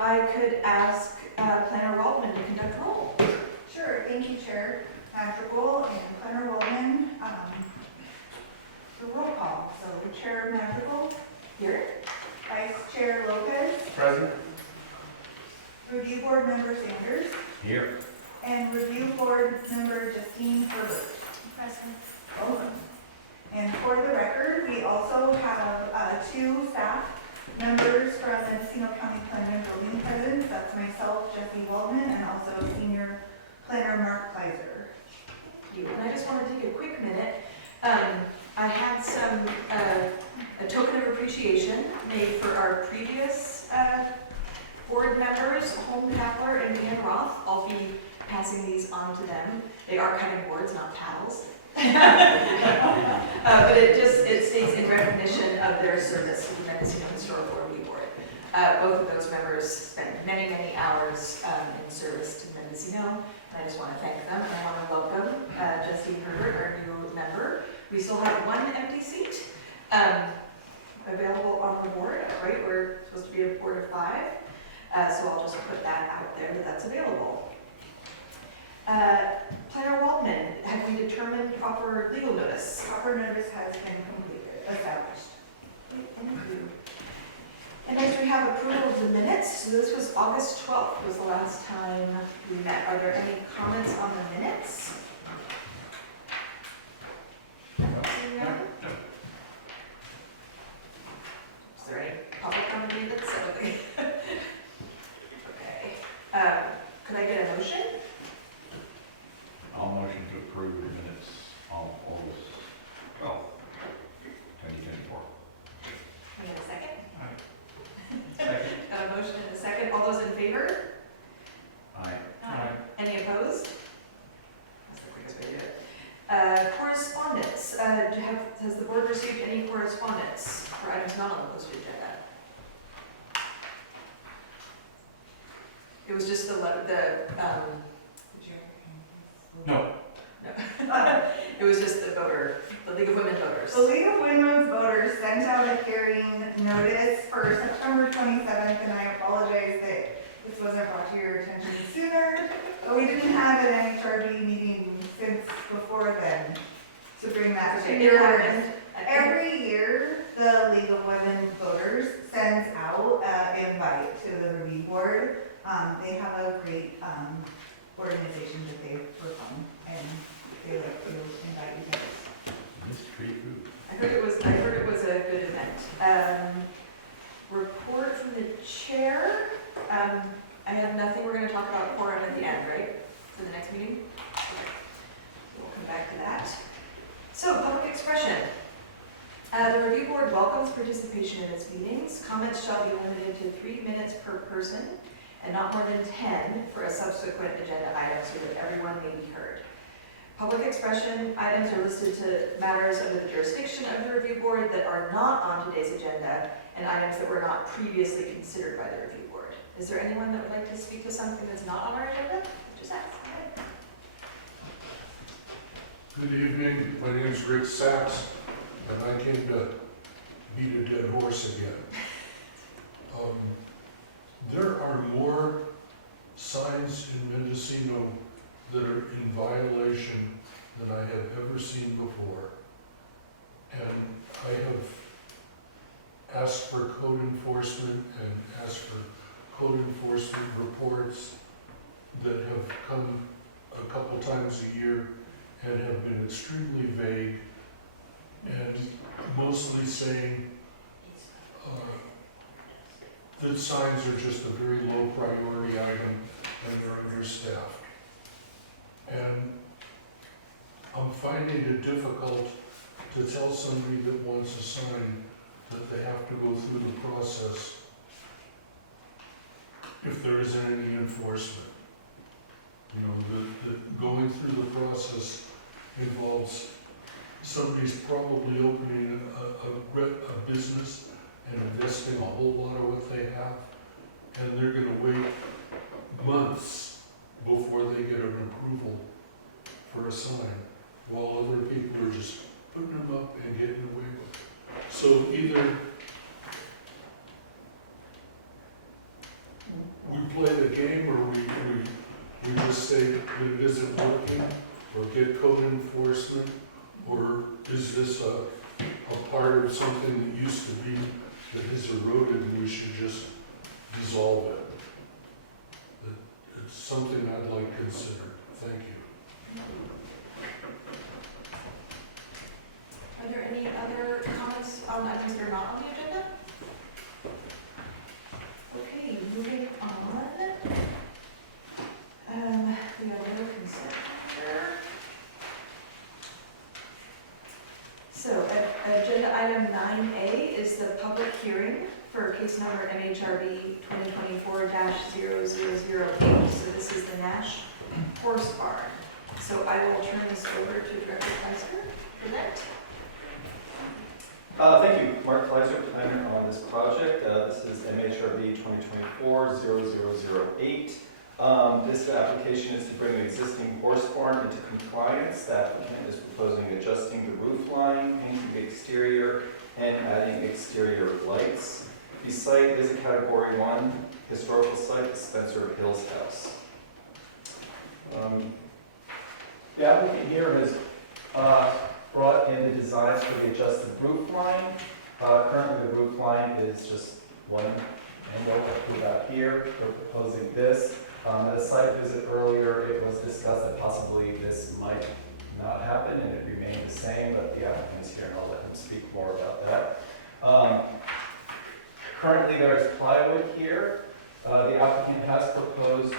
I could ask Planner Waldman to conduct roll. Sure, thank you, Chair Madrigal and Planner Waldman. The roll call, so Chair Madrigal, Here. Vice Chair Lopez, Present. Review Board Member Sanders, Here. and Review Board Member Justine Herbert. Present. Welcome. And for the record, we also have two staff members from Mendocino County Planning and Building present. That's myself, Jesse Waldman, and also Senior Planner Mark Kleiser. And I just want to take a quick minute. I had a token of appreciation made for our previous board members, Holm Kapler and Dan Roth. I'll be passing these on to them. They are cutting boards, not paddles. But it states in recognition of their service to the Mendocino Historical Review Board. Both of those members spent many, many hours in service to Mendocino. I just want to thank them, and I want to welcome Justine Herbert, our new member. We still have one empty seat available on the board, right? We're supposed to be a board of 5, so I'll just put that out there that that's available. Planner Waldman, have we determined proper legal notice? Proper notice has been completed, established. Thank you. And next we have approval of the minutes. So this was August 12th was the last time we met. Are there any comments on the minutes? Seeing none? Is there any public on the minutes? Okay. Okay. Could I get a motion? I'll motion to approve the minutes of August 12th, 2024. Can I get a second? Second. Got a motion and a second. All those in favor? Aye. Any opposed? That's the quickest way to do it. Correspondence. Has the board received any correspondence for items not on the posted agenda? It was just the letter, did you? No. No. It was just the League of Women Voters. The League of Women's Voters sent out a hearing notice for September 27th, and I apologize that this wasn't brought to your attention sooner, but we didn't have an NHRB meeting since before then to bring that to Okay, your it happened. Every year, the League of Women Voters sends out an invite to the review board. They have a great organization that they work on, and they like to invite you guys. This tree food. I heard it was a good event. Report from the chair. I have nothing. We're going to talk about quorum at the end, right? For the next meeting? Okay. We'll come back to that. So, public expression. The review board welcomes participation in its meetings. Comments shall be limited to 3 minutes per person and not more than 10 for a subsequent agenda item so that everyone may be heard. Public expression items are listed to matters under the jurisdiction of the review board that are not on today's agenda and items that were not previously considered by the review board. Is there anyone that would like to speak to something that's not on our agenda? Just ask. Go ahead. Good evening, my name is Rick Sachs, and I came to beat a dead horse again. There are more signs in Mendocino that are in violation than I have ever seen before. And I have asked for code enforcement and asked for code enforcement reports that have come a couple times a year and have been extremely vague and mostly saying that signs are just a very low priority item and they're understaffed. And I'm finding it difficult to tell somebody that wants a sign that they have to go through the process if there isn't any enforcement. You know, the going through the process involves somebody's probably opening a business and investing a whole lot of what they have, and they're gonna wait months before they get an approval for a sign, while other people are just putting them up and getting away with it. So either state that it isn't working, or get code enforcement? Or is this a part of something that used to be, that has eroded and we should just dissolve it? It's something I'd like to consider. Thank you. Are there any other comments on items that are not on the agenda? Okay, moving on. We have a little consent here. So, agenda item 9A is the public hearing for case number MHRB 2024-0008. So this is the Nash Horse Barn. So I will turn this over to Director Kaiser for that. Thank you, Mark Kleiser, planner on this project. This is MHRB 2024-0008. This application is to bring an existing horse barn into compliance. The applicant is proposing adjusting the roof line, painting the exterior, and adding exterior lights. The site is a Category 1 historical site, the Spencer Hills House. The applicant here has brought in the designs for the adjusted roof line. Currently the roof line is just one angle through about here. We're proposing this. At a site visit earlier, it was discussed that possibly this might not happen and it remained the same, but the applicant is here and I'll let him speak more about that. Currently there is plywood here. The applicant has proposed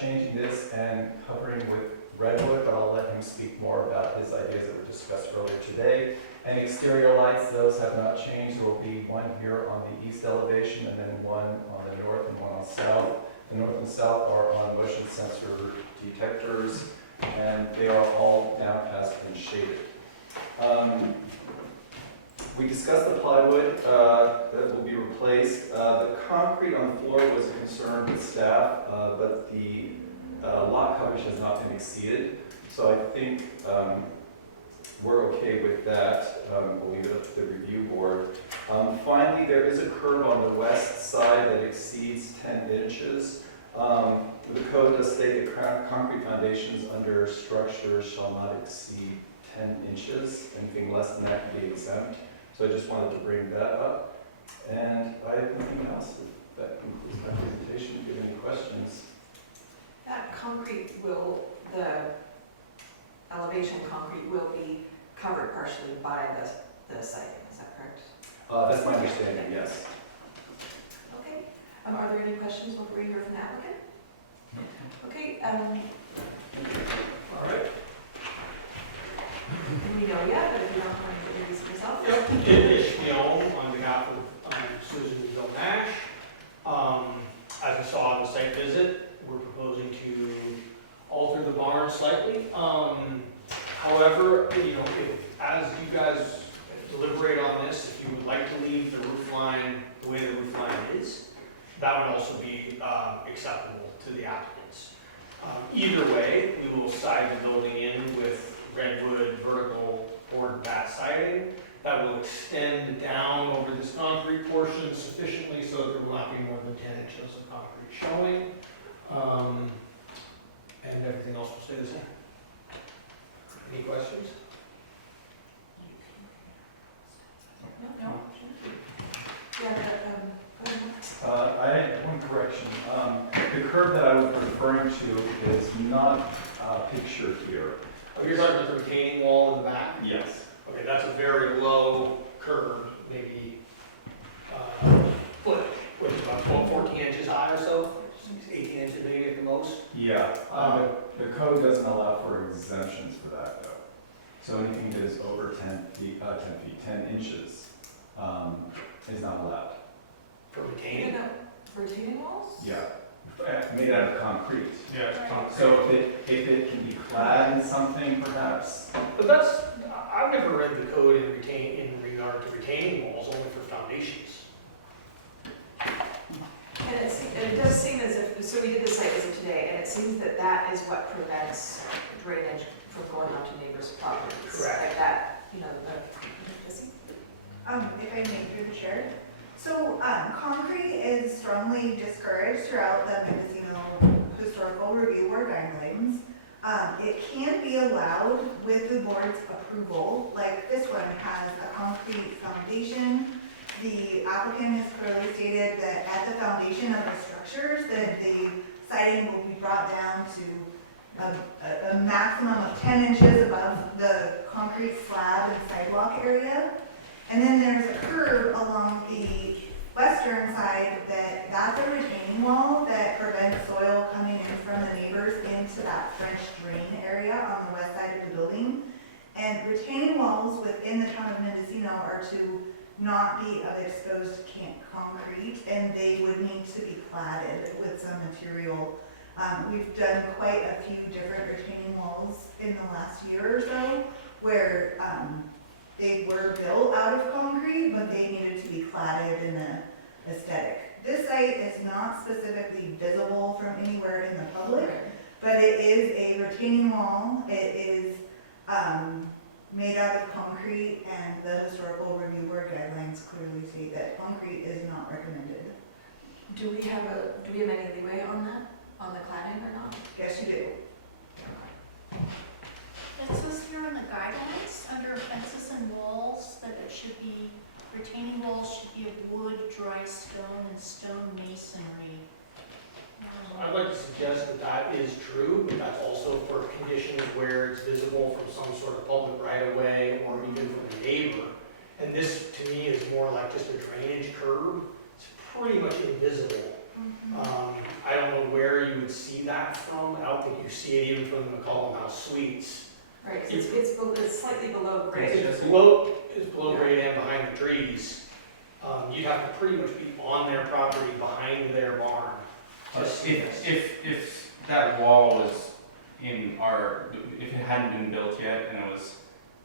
changing this and covering with redwood, but I'll let him speak more about his ideas that were discussed earlier today. And exterior lights, those have not changed. There will be one here on the east elevation and then one on the north and one on south. The north and south are on motion sensor detectors, and they are all downcast and shaded. We discussed the plywood that will be replaced. The concrete on the floor was a concern with staff, but the lot coverage has not been exceeded. So I think we're okay with that. We'll leave it up to the review board. Finally, there is a curb on the west side that exceeds 10 inches. The code does state that concrete foundations under structures shall not exceed 10 inches. Anything less than that can be exempt. So I just wanted to bring that up. And I have nothing else. That concludes my presentation. If you have any questions. That concrete will, the elevation concrete will be covered partially by the site, is that correct? That's my understanding, yes. Okay, are there any questions before we hear from the applicant? Okay, All right. we know yet, but if you don't mind introducing yourself. Yep, Ishmael on behalf of Susan and Bill Nash. As I saw on the site visit, we're proposing to alter the barn slightly. However, as you guys deliberate on this, if you would like to leave the roof line the way the roof line is, that would also be acceptable to the applicants. Either way, we will side the building in with redwood vertical board bat siding that will extend down over this concrete portion sufficiently so that there will not be more than 10 inches of concrete showing. And everything else will stay the same. Any questions? No? Yeah, go ahead. I had one correction. The curve that I was referring to is not pictured here. Oh, you're talking about the retaining wall in the back? Yes. Okay, that's a very low curve, maybe foot, which is about 12, 14 inches high or so, 18 inches maybe at the most. Yeah. The code doesn't allow for exemptions for that, though. So anything that is over 10 inches is not allowed. For retaining? Retaining walls? Yeah. Made out of concrete. Yeah. So if it can be clad in something, perhaps. But that's, I've never read the code in regard to retaining walls, only for foundations. And it does seem as if, so we did the site visit today, and it seems that that is what prevents drainage from going onto neighbors' properties. Correct. Like that, If I may through the chair. So, concrete is strongly discouraged throughout the Mendocino historical historical review board guidelines. It can be allowed with the board's approval, like this one has a concrete foundation. The applicant has clearly stated that at the foundation of the structures, that the siding will be brought down to a maximum of 10 inches above the concrete slab and sidewalk area. And then there's a curb along the western side that's a retaining wall that prevents soil coming in from the neighbors into that French drain area on the west side of the building. And retaining walls within the town of Mendocino are to not be of exposed concrete, and they would need to be cladded with some material. We've done quite a few different retaining walls in the last year or so where they were built out of concrete, but they needed to be cladded in an aesthetic. This site is not specifically visible from anywhere in the public, but it is a retaining wall. It is made out of concrete, and the historical review board guidelines clearly state that concrete is not recommended. Do we have any leeway on that, on the cladding or not? Yes, you do. It says here in the guidelines, under fences and walls, that it should be, retaining walls should be of wood, dry stone, and stone masonry. I'd like to suggest that that is true, but that's also for conditions where it's visible from some sort of public right-of-way or even from a neighbor. And this, to me, is more like just a drainage curb. It's pretty much invisible. I don't know where you would see that from. I don't think you see it even from the McCollum House Suites. Right, so it's slightly below grade. It's below grade and behind the trees. You'd have to pretty much be on their property behind their barn. If that wall was in if it hadn't been built yet and it was,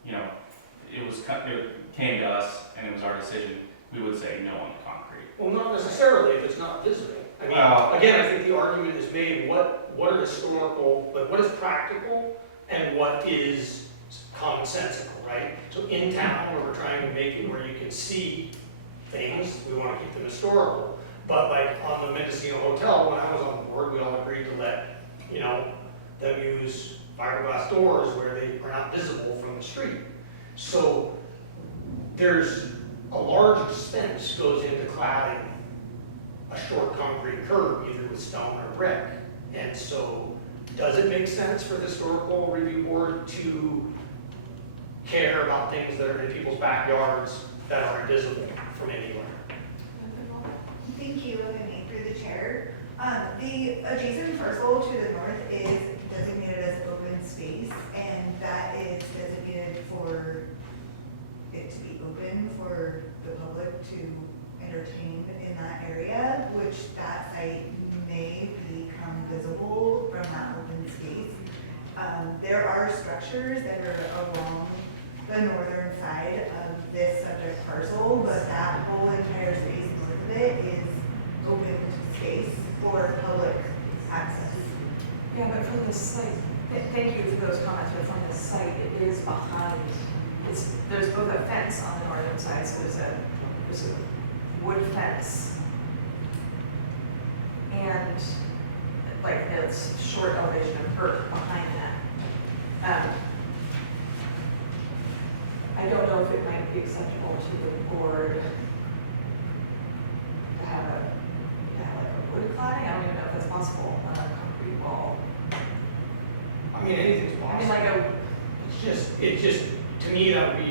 it came to us and it was our decision, we would say no on the concrete. Well, not necessarily if it's not visible. I mean, again, I think the argument is made, what are historical, but what is practical and what is commonsensical, right? So in town, where we're trying to make it where you can see things, we want to keep them historical. But like on the Mendocino Hotel, when I was on the board, we all agreed to let, them use fiberglass doors where they are not visible from the street. So there's a large expense goes into cladding a short concrete curb, either with stone or brick. And so does it make sense for the historical review board to care about things that are in people's backyards that are invisible from anywhere? Thank you, if I may, through the chair. The adjacent parcel to the north is designated as open space, and that is designated for it to be open for the public to entertain in that area, which that site may become visible from that open space. There are structures that are along the northern side of this subject parcel, but that whole entire space north of it is open space for public access. Yeah, but from the site, thank you for those comments, but from the site, it is behind, there's both a fence on the northern side, so there's a wood fence. And like it's short elevation of earth behind that. I don't know if it might be acceptable to the board to have like a wood cladding. I don't even know if that's possible on a concrete wall. I mean, anything's I mean, possible. like It just, to me, that would be,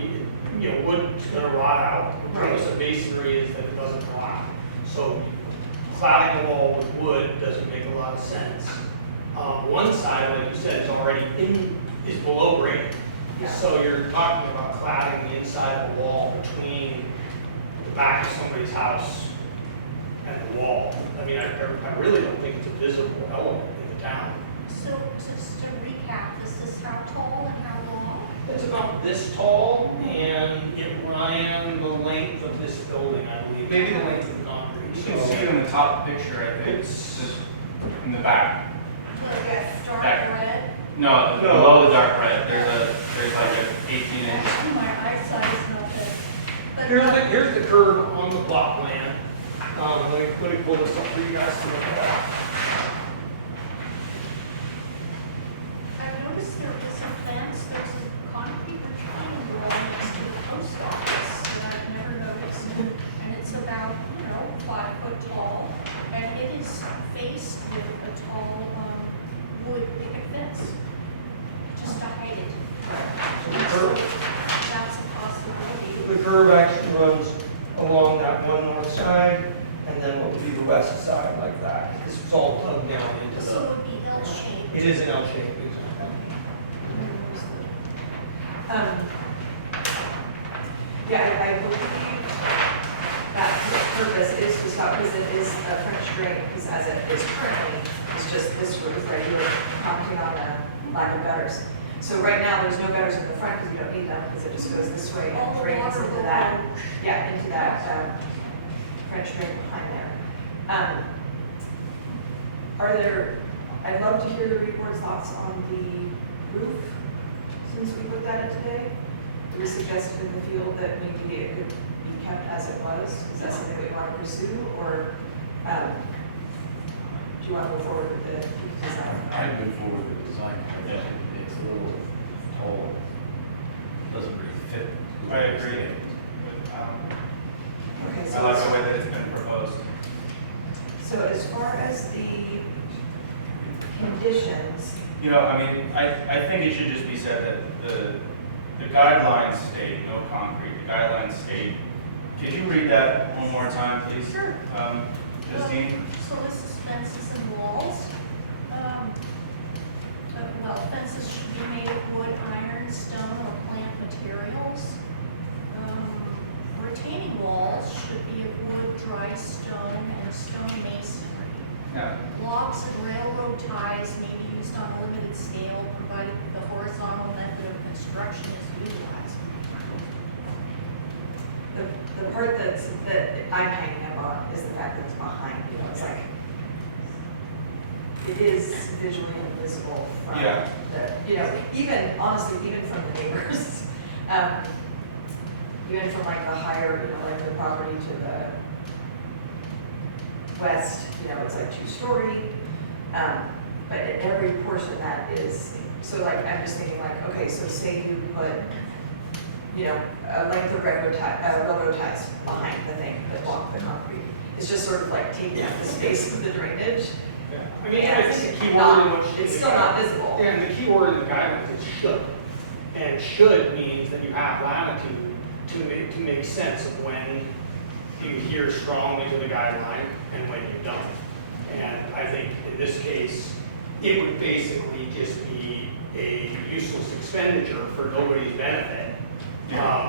wood's gonna rot out. The purpose of masonry is that it doesn't rot. So cladding the wall with wood doesn't make a lot of sense. One side, like you said, is below grade. Yeah. So you're talking about cladding the inside of the wall between the back of somebody's house and the wall. I mean, I really don't think it's a visible element in the town. So just to recap, this is how tall and how long? It's about this tall, and it ran the length of this building, I believe, maybe the length of the concrete. You can see it in the top picture, I think. It's in the back. Yes, dark Back. red. No, below the dark red, there's like an 18 inch. My eyesight is not good. But Here's the curve on the plot plan. Let me pull this up for you guys to look at. noticed there is a fence, there's a concrete retaining wall next to the post office that I've never noticed. And it's about, 5 foot tall, and it is faced with a tall, wood picket fence, just to hide it. The curb, That's a possibility. the curb actually runs along that one north side, and then what would be the west side like that. This was all plugged down into So it the, would be L-shaped. it is an L shape, exactly. Yeah, I believe that the purpose is to stop, because it is a French drain, because as it is currently, it's just this roof right here, commenting on the lack of gutters. So right now, there's no gutters in the front, because you don't need them, because it just goes this way All and the drains water into will that, go. yeah, into that, French drain behind there. Are there, I'd love to hear the board's thoughts on the roof, since we looked at it today. It was suggested in the field that maybe it could be kept as it was. Is that something we want to pursue, or do you want to move forward with the design? I'd go forward with the design, I think it's a little tall, doesn't really fit. I agree. Okay, I like the way that it's been proposed. So as far as the conditions, I think it should just be said that the guidelines state no concrete, the guidelines state, could you read that one more time, please? Sure. Justine? So this is fences and walls. Fences should be made of wood, iron, stone, or plant materials. Retaining walls should be of wood, dry stone, and stone masonry. Yeah. Blocks and railroad ties may be used on a limited scale, provided that the horizontal method of construction is utilized. the part that I'm hanging up on is the fact that it's behind, it's like, it is visually invisible from Yeah. even, honestly, even from the neighbors. Even from like the higher, like the property to the west, it's like 2-story. But at every portion that is, so like, I'm just thinking like, okay, so say you put, a length of railroad ties behind the thing that block the concrete. It's just sort of like taking up the space of the drainage. Yeah. I mean, And I think the key word not- in what should it's be- still not visible. And the key word in the guidelines is should. And should means that you have latitude to make sense of when you adhere strongly to the guideline and when you don't. And I think in this case, it would basically just be a useless expenditure for nobody's benefit.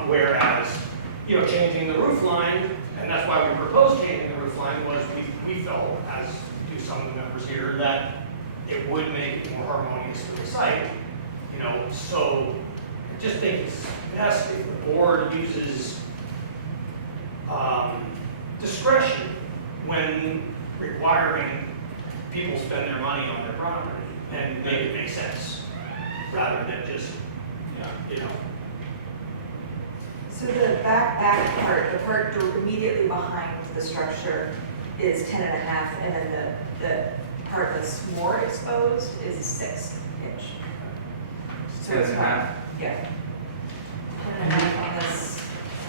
Whereas, changing the roof line, and that's why we proposed changing the roof line, was we felt, as do some of the members here, that it would make it more harmonious to the site. So I just think it's best if the board uses discretion when requiring people spend their money on their property and make it make sense, rather than just, So the back part, the part immediately behind the structure is 10.5, and then the part that's more exposed is 6 inch. So it's 10.5? Yeah. 10.5 on this.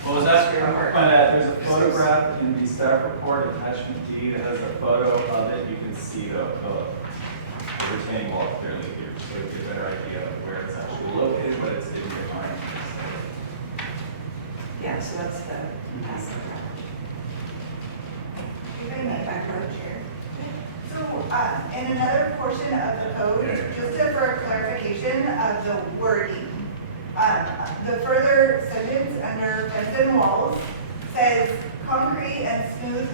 What was that? There's a photograph in the staff report, attachment D, that has a photo of it. You can see the retaining wall clearly here, so you get a better idea of where it's actually located, but it's hidden behind. Yeah, so that's the passive If I may, back part. So, in another portion of the code, just for clarification of the wording, the further sentence under fence and walls says concrete and smooth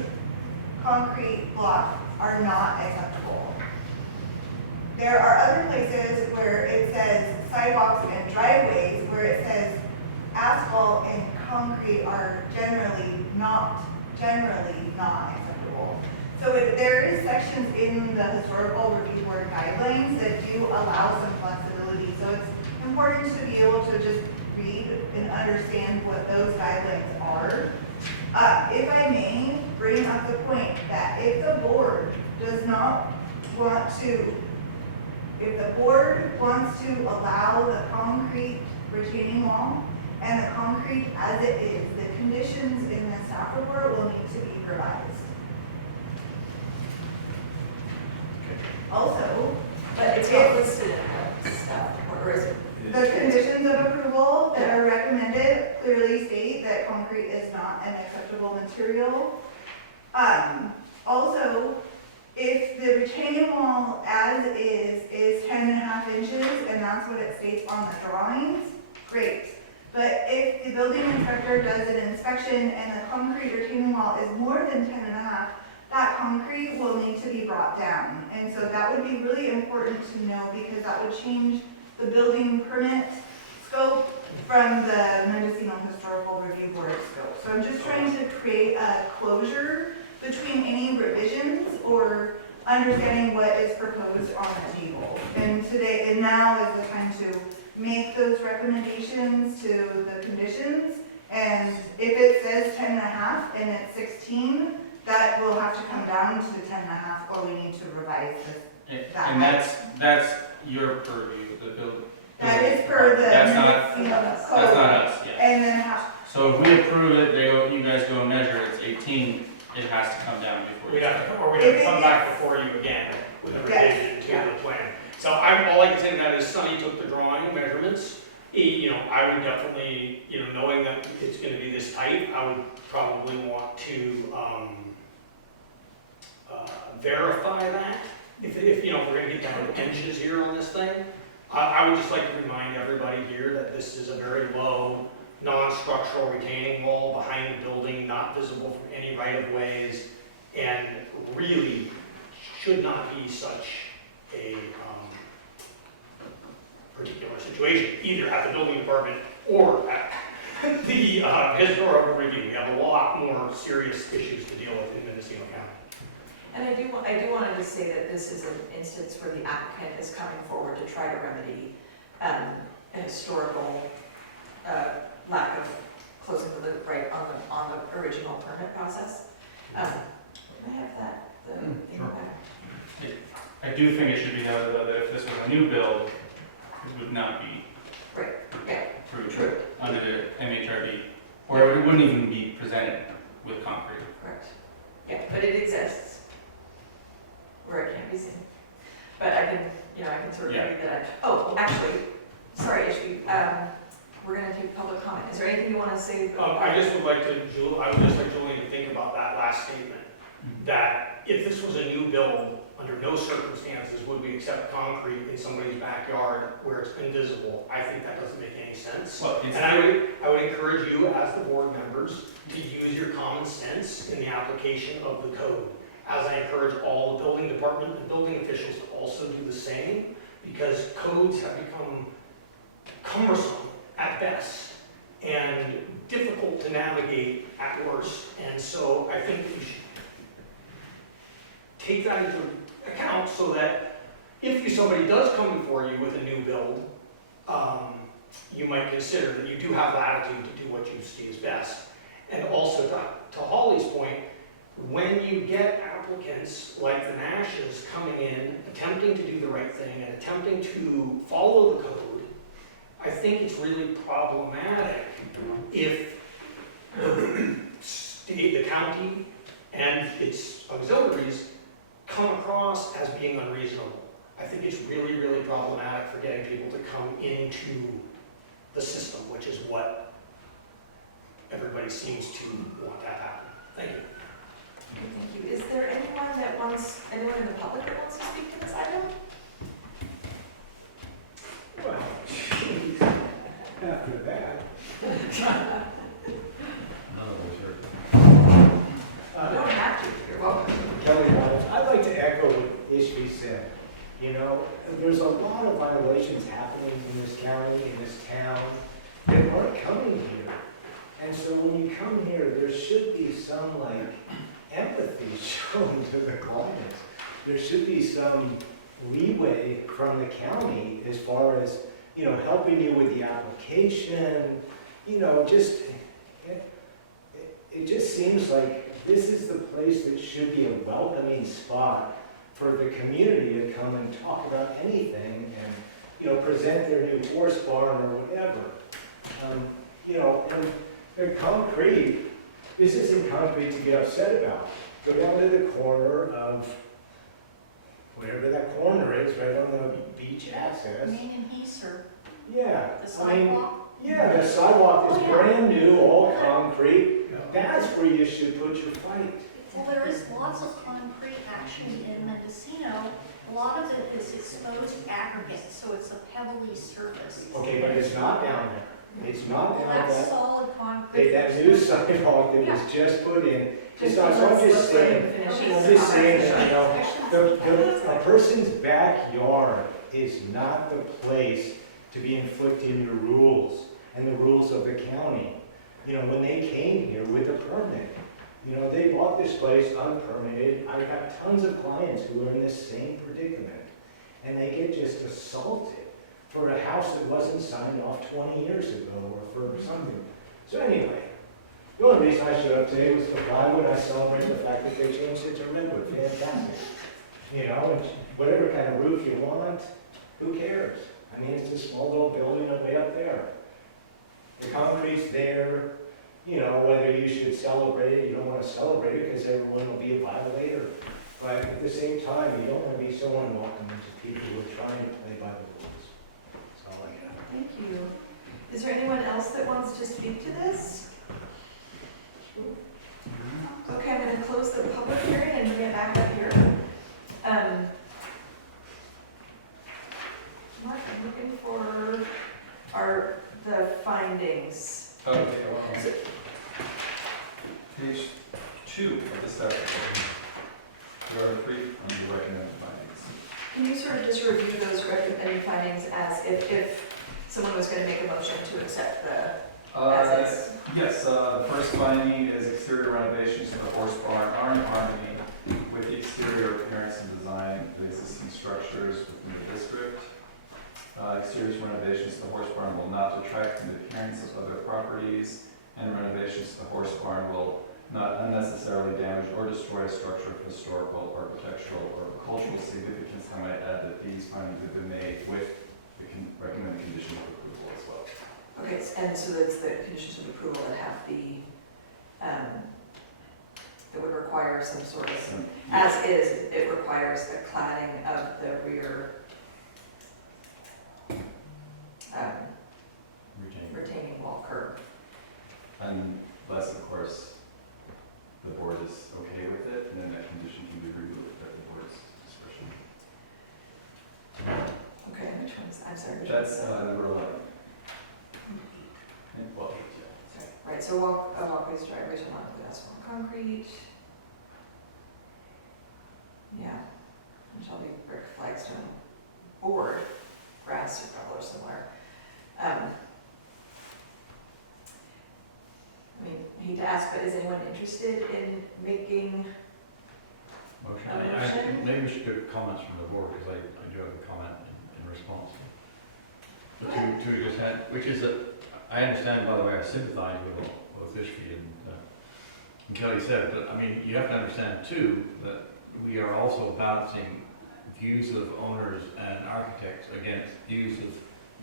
concrete blocks are not acceptable. There are other places where it says sidewalks and driveways, where it says asphalt and concrete are generally not acceptable. So there is sections in the historical review board guidelines that do allow some flexibility. So it's important to be able to just read and understand what those guidelines are. If I may bring up the point that if the board does not want to If the board wants to allow the concrete retaining wall and the concrete as it is, the conditions in the staff report will need to be revised. Also, But it's not listed in the staff report, or is it? the conditions of approval that are recommended clearly state that concrete is not an acceptable material. Also, if the retaining wall as is 10.5 inches, and that's what it states on the drawings, great. But if the building inspector does an inspection and the concrete retaining wall is more than 10.5, that concrete will need to be brought down. And so that would be really important to know, because that would change the building permit scope from the Mendocino Historical Review Board scope. So I'm just trying to create a closure between any revisions or understanding what is proposed on the table. And today, and now is the time to make those recommendations to the conditions. And if it says 10.5 and it's 16, that will have to come down to 10.5, or we need to revise this. And that's your purview, the building. That is per the That's not, Mendocino that's code. not us, yeah. And then So if we approve it, you guys go measure, it's 18, it has to come down before you. We'd have to, or we'd have to come back before you again with a revision to the plan. So all I can say to that is Sonny took the drawing measurements. I would definitely, knowing that it's gonna be this tight, I would probably want to, verify that. If we're gonna get down to inches here on this thing, I would just like to remind everybody here that this is a very low, non-structural retaining wall behind the building, not visible from any right-of-ways, and really should not be such a particular situation, either at the building department or at the historical review. We have a lot more serious issues to deal with in Mendocino County. And I do want to just say that this is an instance where the applicant is coming forward to try to remedy a historical lack of closing the loop right on the original permit process. Can I have that? The Sure. back? I do think it should be noted though that if this was a new build, it would not be Right, yeah. approved under the MHRD, or it wouldn't even be presented with concrete. Correct. Yeah, but it exists where it can't be seen. But I can sort of Yeah. read that. Oh, actually, sorry, Ishvi, we're gonna take public comment. Is there anything you want to say? I would just like Julian to think about that last statement, that if this was a new build, under no circumstances would we accept concrete in somebody's backyard where it's invisible. I think that doesn't make any sense. Well, And I would encourage you as the board members to use your common sense in the application of the code. As I encourage all the building department and building officials to also do the same, because codes have become cumbersome at best and difficult to navigate at worst. And so I think we should take that into account so that if somebody does come before you with a new build, you might consider that you do have latitude to do what you see is best. And also to Holly's point, when you get applicants like the Nashes coming in, attempting to do the right thing and attempting to follow the code, I think it's really problematic if the county and its auxiliaries come across as being unreasonable. I think it's really, really problematic for getting people to come into the system, which is what everybody seems to want to have happen. Thank you. Thank you. Is there anyone in the public that wants to speak to this item? Well, geez, after that. None of us are. You don't have to, you're welcome. Kelly, I'd like to echo what Ishvi said. There's a lot of violations happening in this county, in this town, that aren't coming here. And so when you come here, there should be some empathy shown to the clients. There should be some leeway from the county as far as, helping you with the application, it just seems like this is the place that should be a welcoming spot for the community to come and talk about anything and, you know, present their new horse barn or whatever. You know, and the concrete, this isn't concrete to get upset about. Go down to the corner of whatever that corner is, right on the beach access. Main and Heiser, Yeah, the I mean, sidewalk. yeah, the sidewalk is Oh, yeah. brand new, all concrete. That's where you should put your fight. Well, there is lots of concrete actually in Mendocino. A lot of it is exposed aggregate, so it's a pebbly surface. Okay, but it's not down there. It's not Well, down that's that, solid concrete. that new sidewalk that was just put in. Just So I'm let's just saying, finish Okay, this I'm just saying conversation. that, you know, a person's backyard is not the place to be inflicting your rules and the rules of the county. You know, when they came here with a permit, you know, they bought this place unpermitted. I've got tons of clients who are in this same predicament. And they get just assaulted for a house that wasn't signed off 20 years ago or for something. So anyway, the only reason I showed up today was the plywood. I celebrate the fact that they changed it to redwood. Fantastic. You know, and whatever kind of roof you want, who cares? I mean, it's a small little building way up there. The concrete's there. You know, whether you should celebrate it, you don't want to celebrate it because everyone will be a violator. But at the same time, you don't want to be so unwelcoming to people who are trying to play by the rules. That's all I got. Thank you. Is there anyone else that wants to speak to this? Okay, I'm going to close the public hearing and bring it back up here. Mark, I'm looking for the findings. Okay, well, page 2 of the staff report. There are 3 under recommended findings. Can you sort of just review those recommended findings as if someone was going to make a motion to accept the as is? Yes, the first finding is exterior renovations to the horse barn are in harmony with the exterior appearance and design of the existing structures within the district. Exterior renovations to the horse barn will not detract from the appearance of other properties, and renovations to the horse barn will not unnecessarily damage or destroy a structure of historical, architectural, or cultural significance. I might add that these findings have been made with the recommended condition of approval as well. Okay, and so that's the conditions of approval that have the, that would require some sort of, So, as is, it requires the cladding of the rear retaining wall curb. Unless, of course, the board is okay with it, and then that condition can be removed at the board's discretion. Okay, which one's, I'm sorry, which That's one's? number 11. Well, yeah. Sorry, right, so walkways, driveways are not with asphalt and concrete. Yeah, and shall be brick, flagstone, board, grass, or gravel or similar. I mean, I hate to ask, but is anyone interested in making Motion. a motion? Maybe we should get comments from the board, because I do have a comment in response to the two you just had, which is that, I understand, by the way, I sympathize with both Ishvi and Kelly said, but I mean, you have to understand too, that we are also balancing views of owners and architects against views of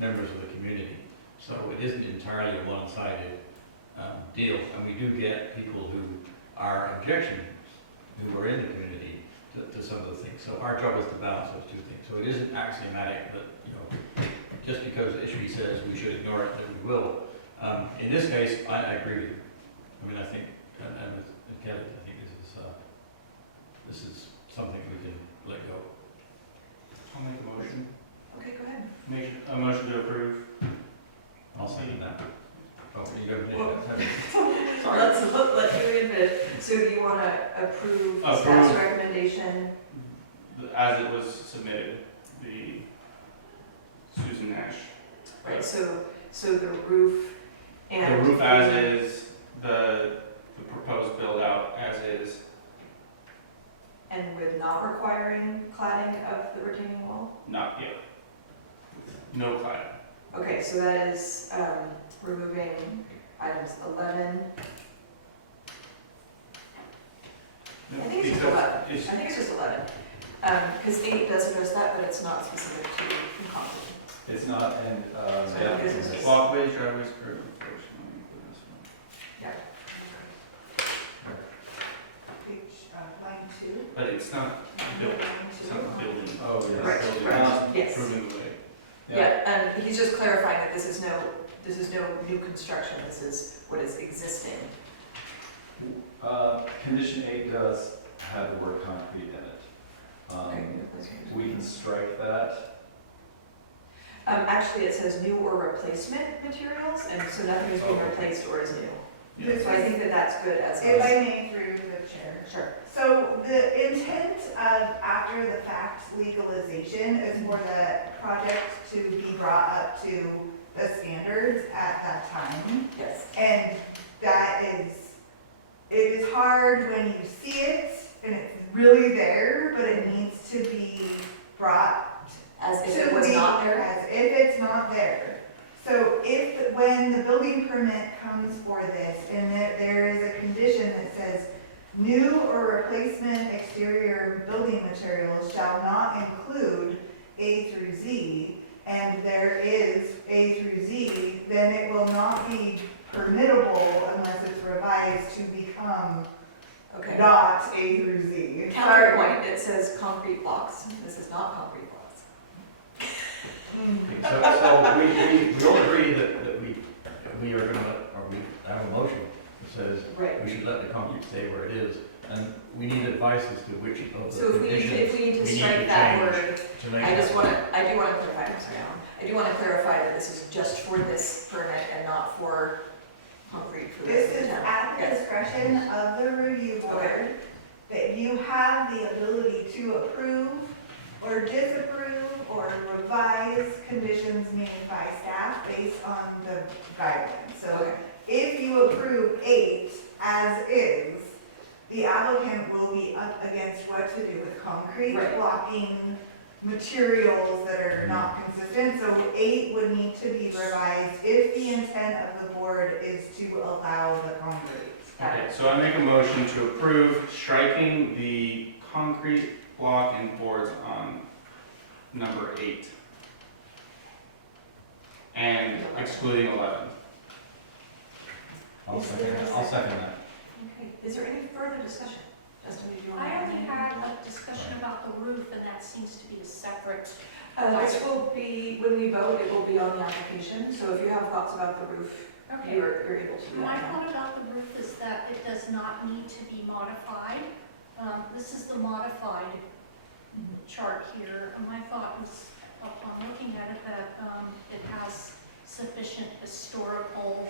members of the community. So it isn't entirely a one-sided deal, and we do get people who are objections, who are in the community to some of the things. So our job is to balance those two things. So it isn't axiomatic that, you know, just because Ishvi says we should ignore it, that we will. In this case, I agree with you. I mean, I think, and with Kelly, I think this is something we can let go. I'll make a motion. Okay, go ahead. Make a motion to approve. I'll second that. Oh, you got Well- to So let's do it. So do you want to approve staff's Approve. recommendation? As it was submitted, the Susan Nash. Right, so the roof and. The roof as is, the proposed build out as is, And with not requiring cladding of the retaining wall? not yet. No cladding. Okay, so that is removing items 11. I think it's just 11. I think it's just 11. Because 8 does address that, but it's not specific to Concord. It's not, and, So yeah. this is- Walkways, driveways, curb approach, let me put this one. Page, line 2. But it's not built, Line it's 2. not building. Oh, yes. Right, Building, right, not yes. Proving the way. Yeah, and he's just clarifying that this is no new construction, this is what is existing. Condition 8 does have the word concrete in it. Okay. We can strike that. Actually, it says new or replacement materials, and so nothing is being Oh. replaced or is new. This So I is, think that that's good as if is. I may through the chair. Sure. So the intent of after the fact legalization is for the project to be brought up to the standards at that time. Yes. And that is, it is hard when you see it and it's really there, but it needs to be brought As if to it was not legal, there. as if it's not there. So if, when the building permit comes for this, and there is a condition that says, new or replacement exterior building materials shall not include A through Z, and there is A through Z, then it will not be permittable unless it's revised to become Okay. dot A through Z. Counterpoint, it says concrete blocks. This is not concrete blocks. Mm. So we all agree that we are gonna, or we have a motion that says Right. we should let the concrete stay where it is, and we need advice as to which of So the if we need conditions to we need strike to that change word, to make I just that. want to, I do want to clarify, I'm sorry, Alan. I do want to clarify that this is just for this permit and not for concrete for the This rest of is the town. at the Yes. discretion of the review board, that you have the ability to approve or disapprove or revise conditions made by staff based on the guidelines. So Okay. if you approve 8 as is, the applicant will be up against what to do with concrete Right. blocking materials that are not consistent. So 8 would need to be revised if the intent of the board is to allow the concrete. Okay, so I make a motion to approve striking the concrete block and boards on number 8. And excluding 11. I'll second that. Okay. Is there any further discussion? Justin, did you want to? I add only anything? had a discussion about the roof, and that seems to be a separate. This will be, when we vote, it will be on the application, so if you have thoughts about the roof, Okay. you're able to do My that. thought about the roof is that it does not need to be modified. This is the modified chart here. And my thought was, upon looking at it, that it has sufficient historical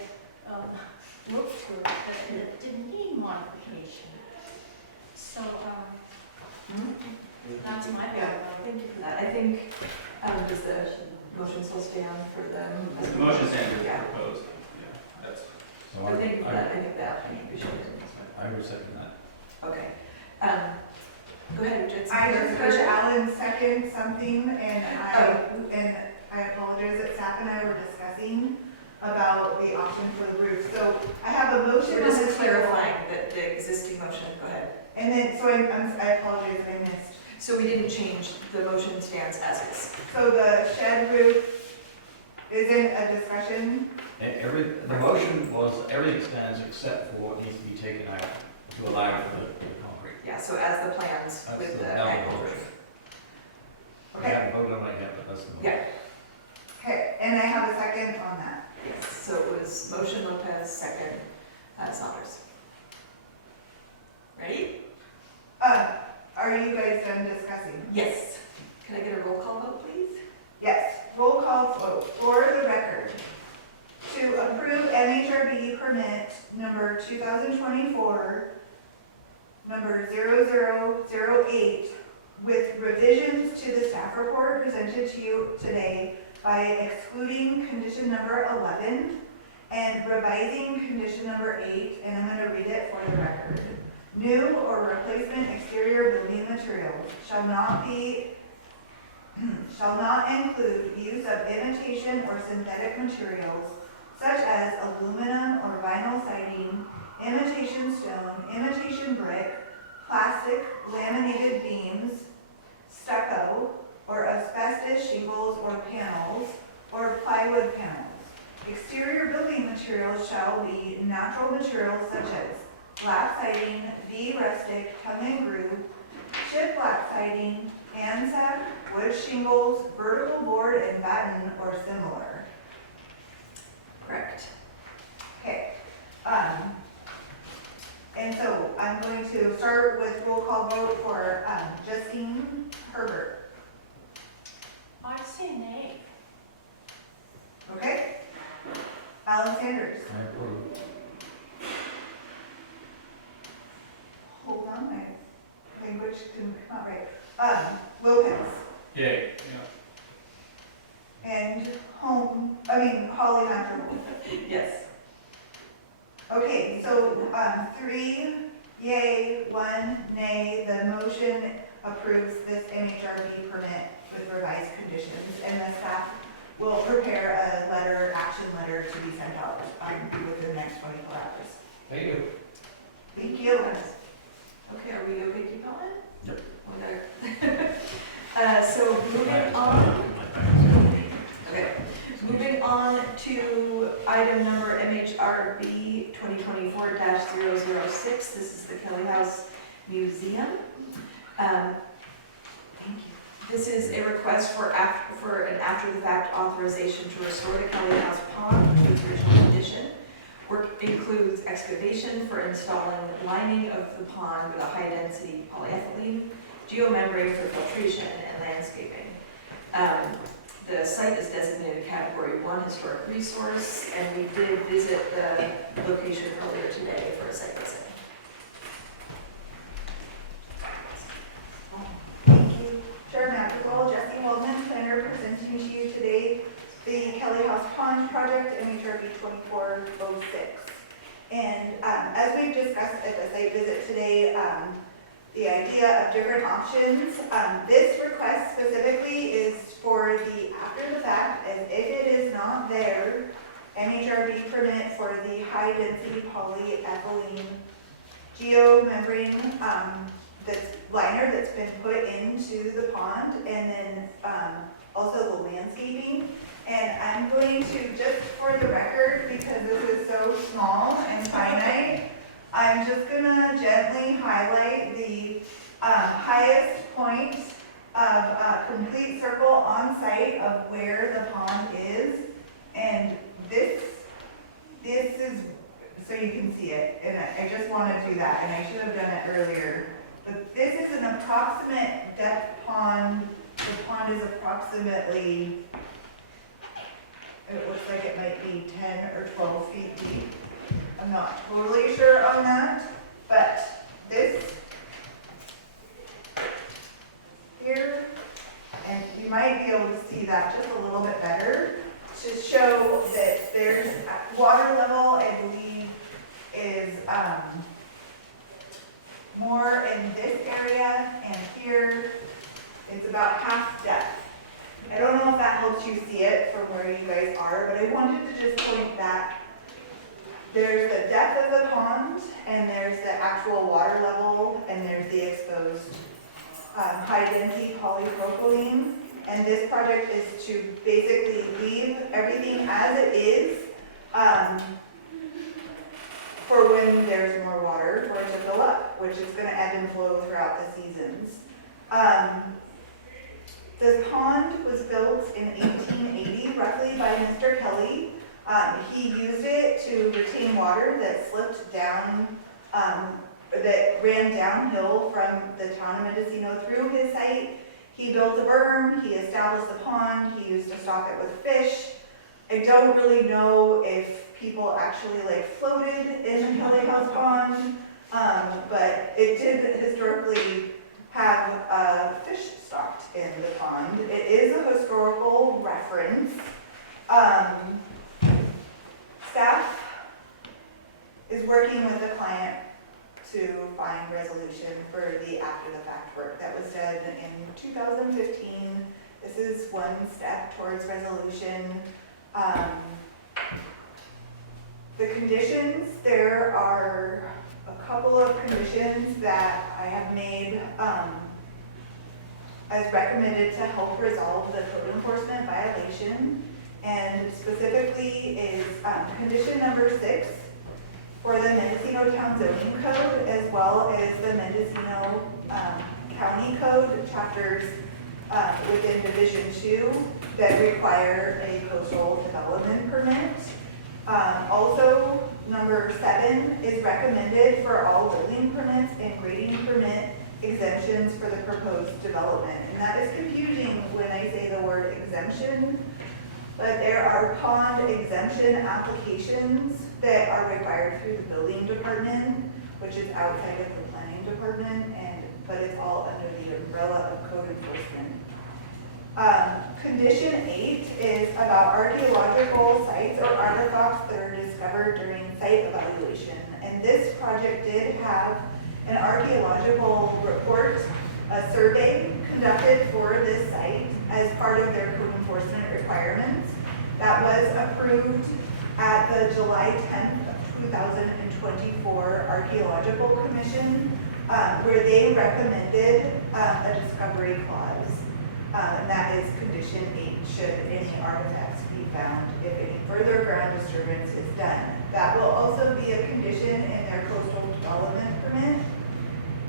look to it, that it didn't need modification. So that's my Yeah, thought. thank you for that. I think, does the motion still stand for them? The motion standard Yeah. proposed. Yeah, that's. So I think that we should. I would second that. Okay. Go ahead, Richard. I just heard Alan second something, and I apologize that Zach and I were discussing about the option for the roof. So I have a motion We're on just the table. clarifying that the existing motion, go ahead. And then, so I apologize if I missed. So we didn't change, the motion stands as is. So the shed roof isn't a discussion? The motion was everything stands except for what needs to be taken out to allow for the concrete. Yeah, so as the plans That's with the the downward angled motion. roof. We haven't voted on it yet, but that's the motion. Yeah. Okay, and I have a second on that. Yes, so it was motion Lopez, second Saunders. Ready? Are you guys done discussing? Yes. Can I get a roll call vote, please? Yes, roll call vote for the record. To approve MHRB permit number 2024, number 0008, with revisions to the staff report presented to you today by excluding condition number 11 and revising condition number 8, and I'm going to read it for the record. New or replacement exterior building materials shall not include use of imitation or synthetic materials such as aluminum or vinyl siding, imitation stone, imitation brick, plastic, laminated beams, materials shall be natural materials such as lap siding, V-rustic, tongue and groove, chip lap siding, ANSAC, wood shingles, vertical board and batten or similar. Correct. Okay, and so I'm going to start with roll call vote for, Justine Herbert, I say nay. okay? Alan Sanders, I approve. hold on, my language can come out right. Lopez, Yay. and Holly Hunter. Yes. Okay, so, 3 yay, 1 nay, the motion approves this MHRB permit with revised conditions, and the staff will prepare a letter, action letter to be sent out, within the next 24 hours. Thank you. Thank you. Okay, are we okay to keep going? Yep. So moving on. Okay, moving on to item number MHRB 2024-006. This is the Kelly House Museum. Thank you. This is a request for an after-the-fact authorization to restore the Kelly House Pond to its original condition. Work includes excavation for installing lining of the pond with a high-density polyethylene, geomembrane for filtration, and landscaping. The site is designated Category 1 Historic Resource, and we did visit the location earlier today for a site visit. Thank you. Chair Maxwell, Jesse Waldman, planner, presenting to you today the Kelly House Pond Project, MHRB 2406. And as we've discussed at the site visit today, the idea of different options. This request specifically is for the after the fact, as if it is not there, MHRB permit for the high density polyethylene geomembrane that's liner that's been put into the pond, and then also the landscaping. And I'm going to, just for the record, because this is so small and finite, I'm just gonna gently highlight the highest point of a complete circle on site of where the pond is. And this is, so you can see it, and I just want to do that, and I should have done it earlier. But this is an approximate depth pond. The pond is approximately, it looks like it might be 10 or 12 feet deep. I'm not totally sure on that, but this here, and you might be able to see that just a little bit better, to show that there's water level, I believe, is more in this area, and here it's about half depth. I don't know if that helps you see it from where you guys are, but I wanted to just point that there's the depth of the pond, and there's the actual water level, and there's the exposed high-density polypropylene. And this project is to basically leave everything as it is for when there's more water for it to fill up, which is going to ebb and flow throughout the seasons. This pond was built in 1880, roughly, by Mr. Kelly. He used it to retain water that slipped down, that ran downhill from the town of Mendocino through his site. He built a berm, he established the pond, he used to stock it with fish. I don't really know if people actually floated in the Kelly House Pond, but it did historically have fish stocked in the pond. It is a historical reference. Staff is working with the client to find resolution for the after-the-fact work that was done in 2015. This is one step towards resolution. The conditions, there are a couple of conditions that I have made as recommended to help resolve the code enforcement violation. and specifically is condition number 6 for the Mendocino Town Zoning Code, as well as the Mendocino County Code chapters within Division 2 that require a coastal development permit. Also, number 7 is recommended for all building permits and grading permit exemptions for the proposed development. And that is confusing when I say the word exemption, but there are pond exemption applications that are required through the building department, which is outside of the planning department, but it's all under the umbrella of code enforcement. Condition 8 is about archaeological sites or artifacts that are discovered during site evaluation. And this project did have an archaeological report, a survey conducted for this site as part of their code enforcement requirements. That was approved at the July 10th of 2024 Archaeological Commission, where they recommended a discovery clause. And that is condition 8, should any artifacts be found if any further ground disturbance is done. That will also be a condition in their coastal development permit.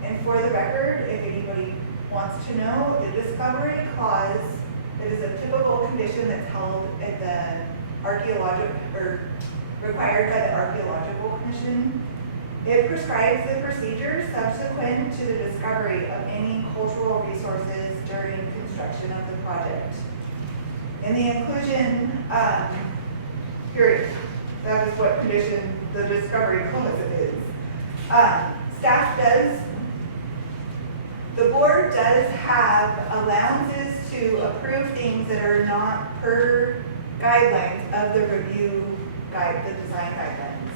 And for the record, if anybody wants to know, the discovery clause, it is a typical condition that's held at the archaeological, or required by the Archaeological Commission. It prescribes the procedures subsequent to the discovery of any cultural resources during construction of the project. In the inclusion period, that is what condition the discovery clause is. Staff does, the board does have allowances to approve things that are not per guidelines of the review guide, the design guidelines.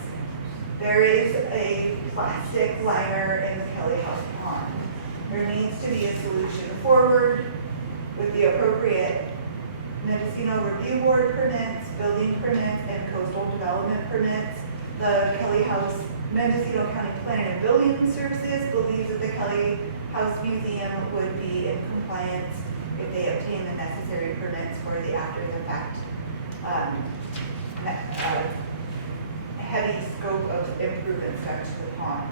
There is a plastic liner in the Kelly House pond. There needs to be a solution forward with the appropriate Mendocino Review Board permits, building permits, and coastal development permits. The Kelly House, Mendocino County Planning and Building Services believes that the Kelly House Museum would be in compliance if they obtain the necessary permits for the after-the-fact heavy scope of improvements done to the pond.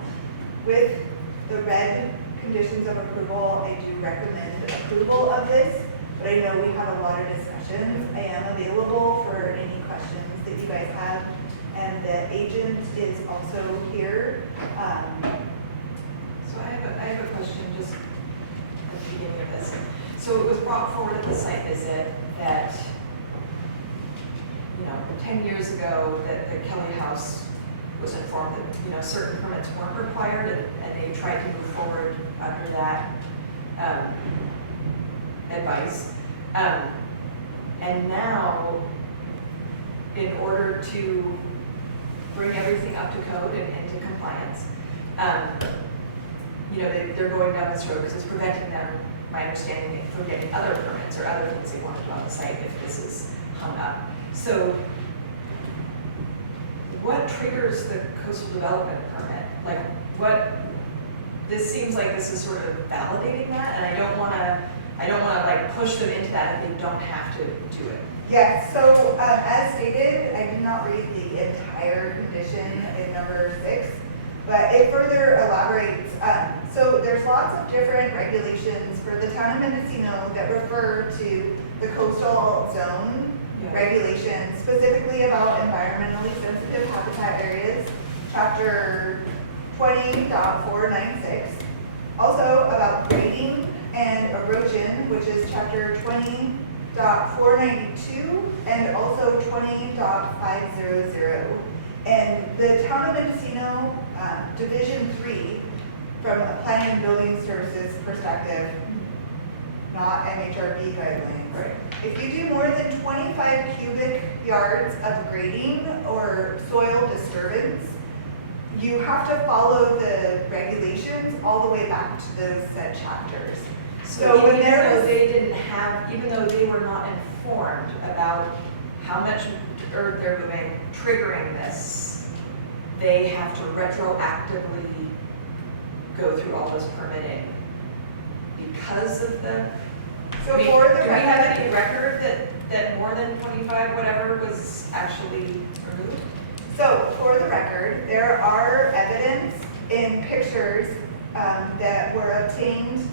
With the red conditions of approval, I do recommend approval of this, but I know we have a lot of discussions. I am available for any questions that you guys have, and the agent is also here. So I have a question just at the beginning of this. So it was brought forward at the site visit that, 10 years ago, that the Kelly House was informed that, certain permits weren't required, and they tried to move forward under that advice. And now, in order to bring everything up to code and into compliance, they're going down this road because it's preventing them, my understanding, from getting other permits or other things they want to do on the site if this is hung up. So what triggers the coastal development permit? This seems like this is sort of validating that, and I don't want to push them into that if they don't have to do it. Yes, so as stated, I did not read the entire condition in number 6, but it further elaborates. So there's lots of different regulations for the town of Mendocino that refer to the coastal zone regulations, specifically about environmentally sensitive habitat areas, chapter 20.496. Also about grading and erosion, which is chapter 20.492 and also 20.500. And the town of Mendocino, Division 3, from a planning and building services perspective, not MHRB guidelines. Right. If you do more than 25 cubic yards of grading or soil disturbance, you have to follow the regulations all the way back to those said chapters. So when even though they were not informed about how much earth they're moving, triggering this, they have to retroactively go through all this permitting because of the So I mean, for the do we have record, any record that more than 25, whatever, was actually removed? there are evidence in pictures that were obtained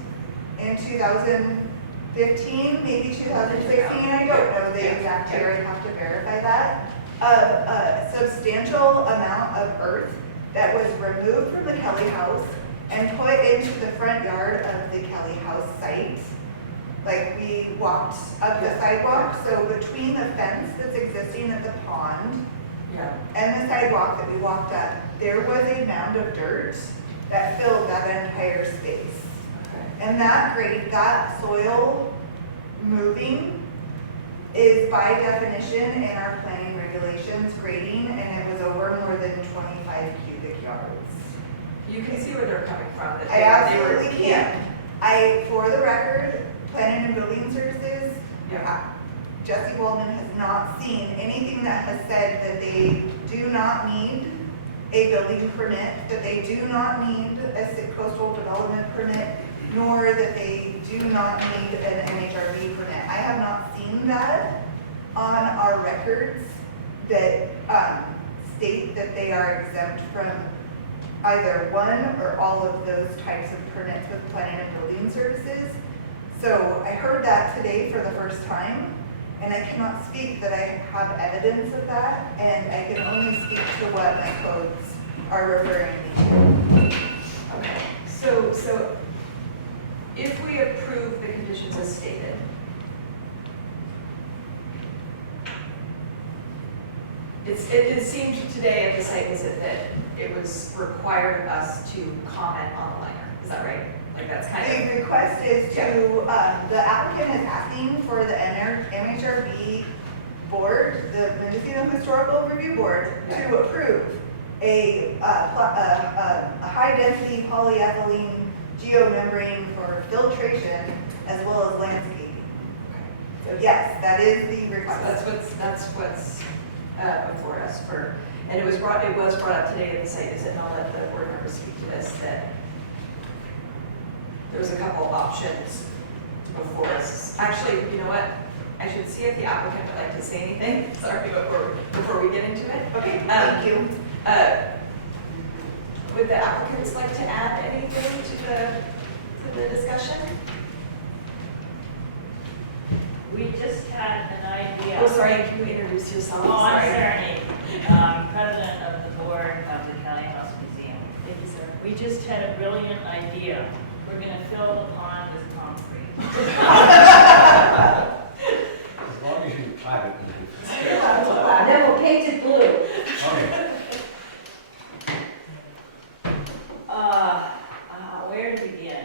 in 2015, maybe 2016, I don't know the exact year, I have to verify that, of a substantial amount of earth that was removed from the Kelly house and put into the front yard of the Kelly house site. Like, we walked up the sidewalk, so between the fence that's existing at the pond Yeah. and the sidewalk that we walked up, there was a mound of dirt that filled that entire space. Okay. And that soil moving is by definition in our planning regulations grading, and it was over more than 25 cubic yards. You can see where they're coming from. that I they were- absolutely can. For the record, Planning and Building Services, Yeah. Jesse Waldman has not seen anything that has said that they do not need a building permit, that they do not need a coastal development permit, nor that they do not need an NHRB permit. I have not seen that on our records that state that they are exempt from either one or all of those types of permits with Planning and Building Services. So I heard that today for the first time, and I cannot speak that I have evidence of that, and I can only speak to what my codes are referring me to. Okay, so if we approve the conditions as stated, it seemed today at the site visit that it was required of us to comment on the liner, is that right? Like that's kind of, The request is to, the applicant is asking for the MHRB board, the Mendocino Historical Review Board, to approve a high-density polyethylene geomembrane for filtration as well as landscaping. So yes, that is the so request. that's what's before us for, and it was brought up today at the site visit, and I'll let the board members speak to this, that there was a couple options before us. Actually, you know what? I should see if the applicant would like to say anything, sorry, before we get into it. Okay, thank you. Would the applicants like to add anything to the discussion? We just had an idea. Oh, sorry, can you introduce yourself? Oh, I'm Sorry. Sarah, president of the board of the Kelly House Museum. Thank you, sir. We just had a brilliant idea. We're gonna fill the pond with concrete. As long as you tie it. And then we'll paint it blue. Okay. Where to begin?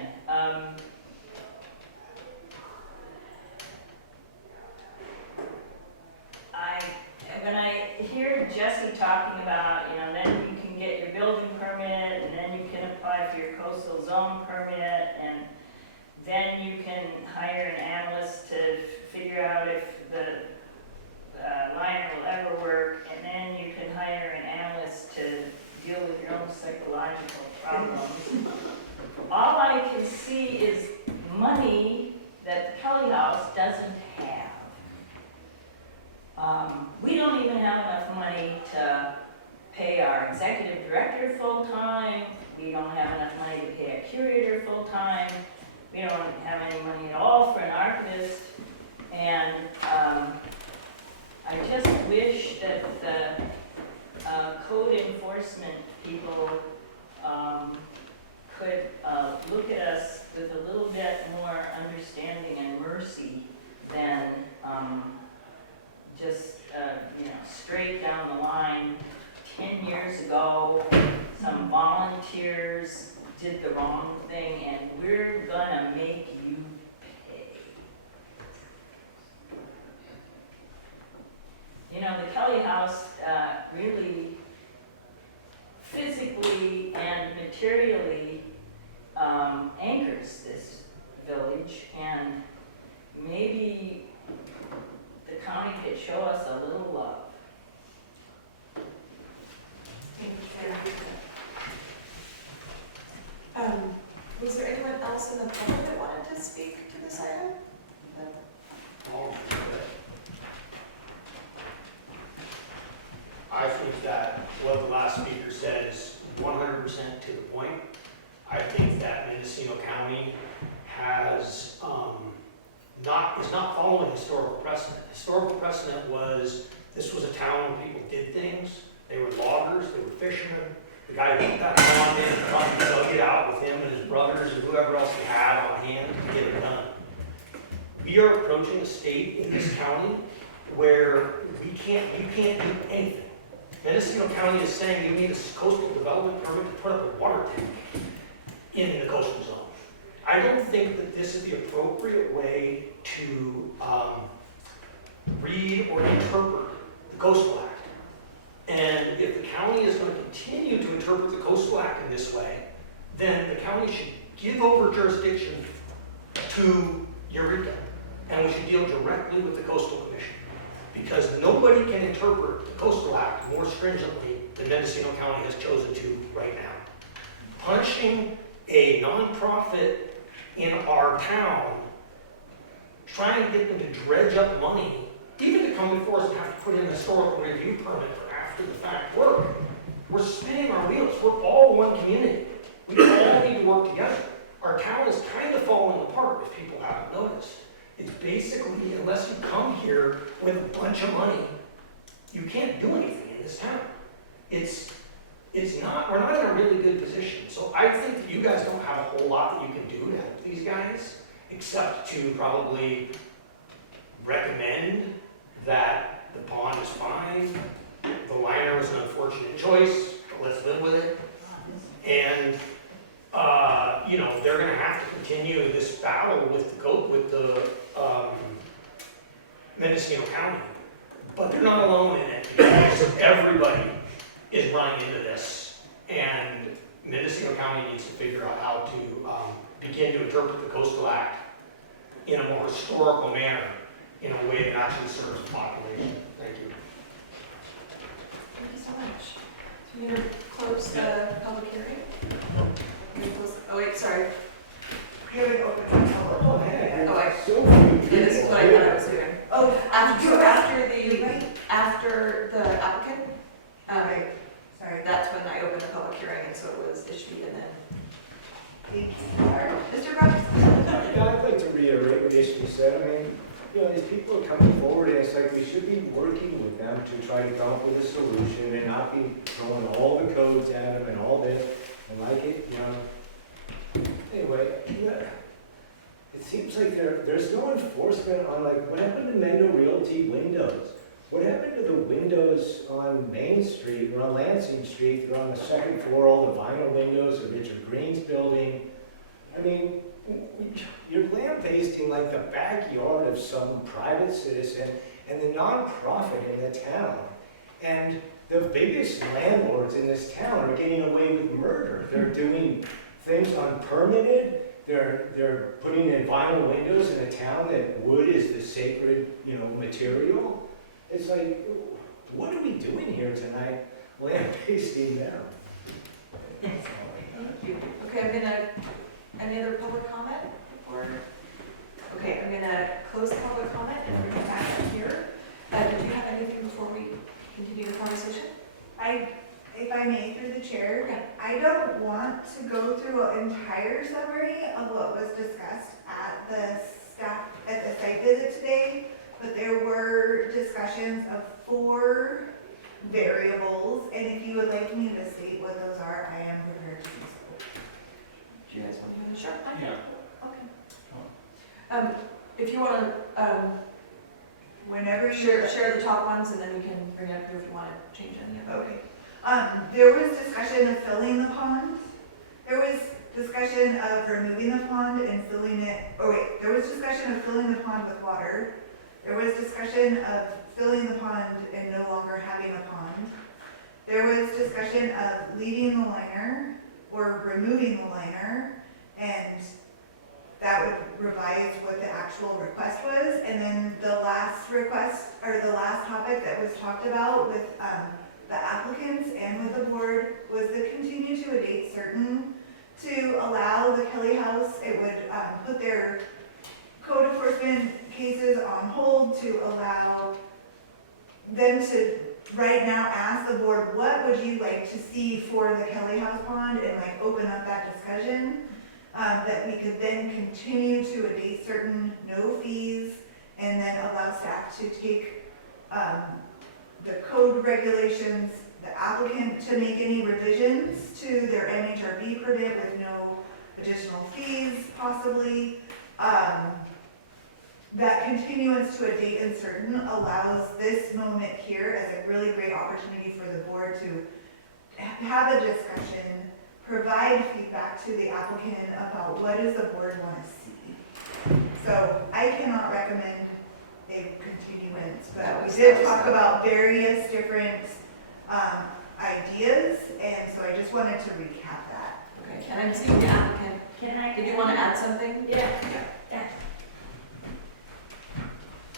When I hear Jesse talking about, then you can get your building permit, and then you can apply for your coastal zone permit, and then you can hire an analyst to figure out if the liner will ever work, and then you can hire an analyst to deal with your own psychological problems. All I can see is money that the Kelly House doesn't have. We don't even have enough money to pay our executive director full-time. We don't have enough money to pay a curator full-time. We don't have any money at all for an archivist. And I just wish that the code enforcement people could look at us with a little bit more understanding and mercy than just straight down the line. 10 years ago, some volunteers did the wrong thing, and we're gonna make you pay. The Kelly House really physically and materially anchors this village, and maybe the county could show us a little love. Thank you, Sarah. Was there anyone else in the public that wanted to speak to this item? is not following historical precedent. Historical precedent was, this was a town where people did things. They were loggers, they were fishermen. The guy who got on in front dug it out with him and his brothers and whoever else he had on hand to get it done. We are approaching a state in this county where you can't do anything. Mendocino County is saying you need a coastal development permit to put up a water tank in the coastal zone. I don't think that this is the appropriate way to read or interpret the Coastal Act. And if the county is going to continue to interpret the Coastal Act in this way, then the county should give over jurisdiction to Eureka, and we should deal directly with the Coastal Commission. Because nobody can interpret the Coastal Act more stringently than Mendocino County has chosen to right now. Punishing a nonprofit in our town, trying to get them to dredge up money, even to come before us and have to put in a historical review permit for after the fact work. We're spinning our wheels. We're all one community. We all need to work together. Our town is kind of falling apart if people haven't noticed. It's basically, unless you come here with a bunch of money, you can't do anything in this town. We're not in a really good position. So I think that you guys don't have a whole lot that you can do to help these guys, except to probably recommend that the pond is fine. The liner was an unfortunate choice, but let's live with it. And they're going to have to continue this battle with the Mendocino County, but they're not alone in it because everybody is running into this, and Mendocino County needs to figure out how to begin to interpret the Coastal Act in a more historical manner, in a way that actually serves the population. Thank you. Thank you so much. So you're gonna close the public hearing? Oh wait, sorry. You have an open public. Oh, man. Oh, So Yeah, this is what I thought I was doing. Oh, After you're right. after the applicant, Right, sorry. that's when I opened the public hearing, and so it was Ishvi and then Thanks. Mr. Brown. I'd like to reiterate what Ishvi said. I mean, these people are coming forward, and it's like we should be working with them to try to come up with a solution and not be throwing all the codes at them and all this, and anyway, it seems like there's no enforcement on, like, what happened to Mendo Realty windows? What happened to the windows on Main Street or on Lansing Street? They're on the second floor, all the vinyl windows of Richard Green's building. I mean, you're lamp-pasting like the backyard of some private citizen and the nonprofit in the town. And the biggest landlords in this town are getting away with murder. They're doing things unpermitted. They're putting in vinyl windows in a town that wood is the sacred, material. It's like, what are we doing here tonight? Lamp-pasting them. Thank you. Okay, any other public comment before? Okay, I'm gonna close the public comment and bring it back up here. Did you have anything before we continue the conversation? If I may, through the chair, Okay. I don't want to go through an entire summary of what was discussed at the site visit today, but there were discussions of 4 variables, and if you would like me to state what those are, I am prepared to do so. Do you guys want to? Sure. Yeah. Okay. If you want to Whenever you. share the top ones, and then we can bring it up here if you want to change any of them. Okay. There was discussion of filling the pond. There was discussion of removing the pond and filling it, there was discussion of filling the pond with water. There was discussion of filling the pond and no longer having a pond. There was discussion of leaving the liner or removing the liner, and that would revise what the actual request was. And then the last request, or the last topic that was talked about with the applicants and with the board was to continue to a date certain to allow the Kelly House, it would put their code enforcement cases on hold to allow them to right now ask the board, what would you like to see for the Kelly House pond, and open up that discussion, that we could then continue to a date certain, no fees, then allow staff to take the code regulations, the applicant to make any revisions to their NHRB permit with no additional fees possibly. That continuance to a date uncertain allows this moment here as a really great opportunity for the board to have a discussion, provide feedback to the applicant about what does the board want to see. So I cannot recommend a continuance, but we did talk about various different ideas, and so I just wanted to recap that. Okay, and I'm seeing the applicant. Can I? Did you want to add something? Yeah.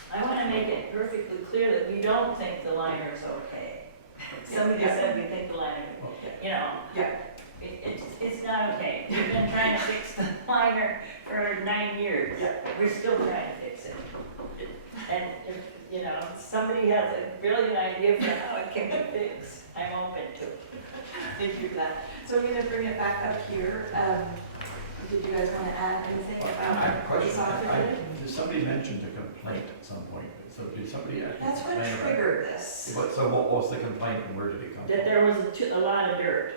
I want to make it perfectly clear that we don't think the liner is okay. Somebody Yeah. said we think the liner, you know. Yeah. It's not okay. We've been trying to fix the liner for 9 years. Yeah. We're still trying to fix it. And if, you know, somebody has a brilliant idea for how it can be fixed, I'm open to it. Thank you for that. So I'm going to bring it back up here. Did you guys want to add anything I have a about question. the software? Somebody mentioned a complaint at some point, so did somebody actually That's what complain about it? triggered this. So what was the complaint and where did it come from? That there was a lot of dirt.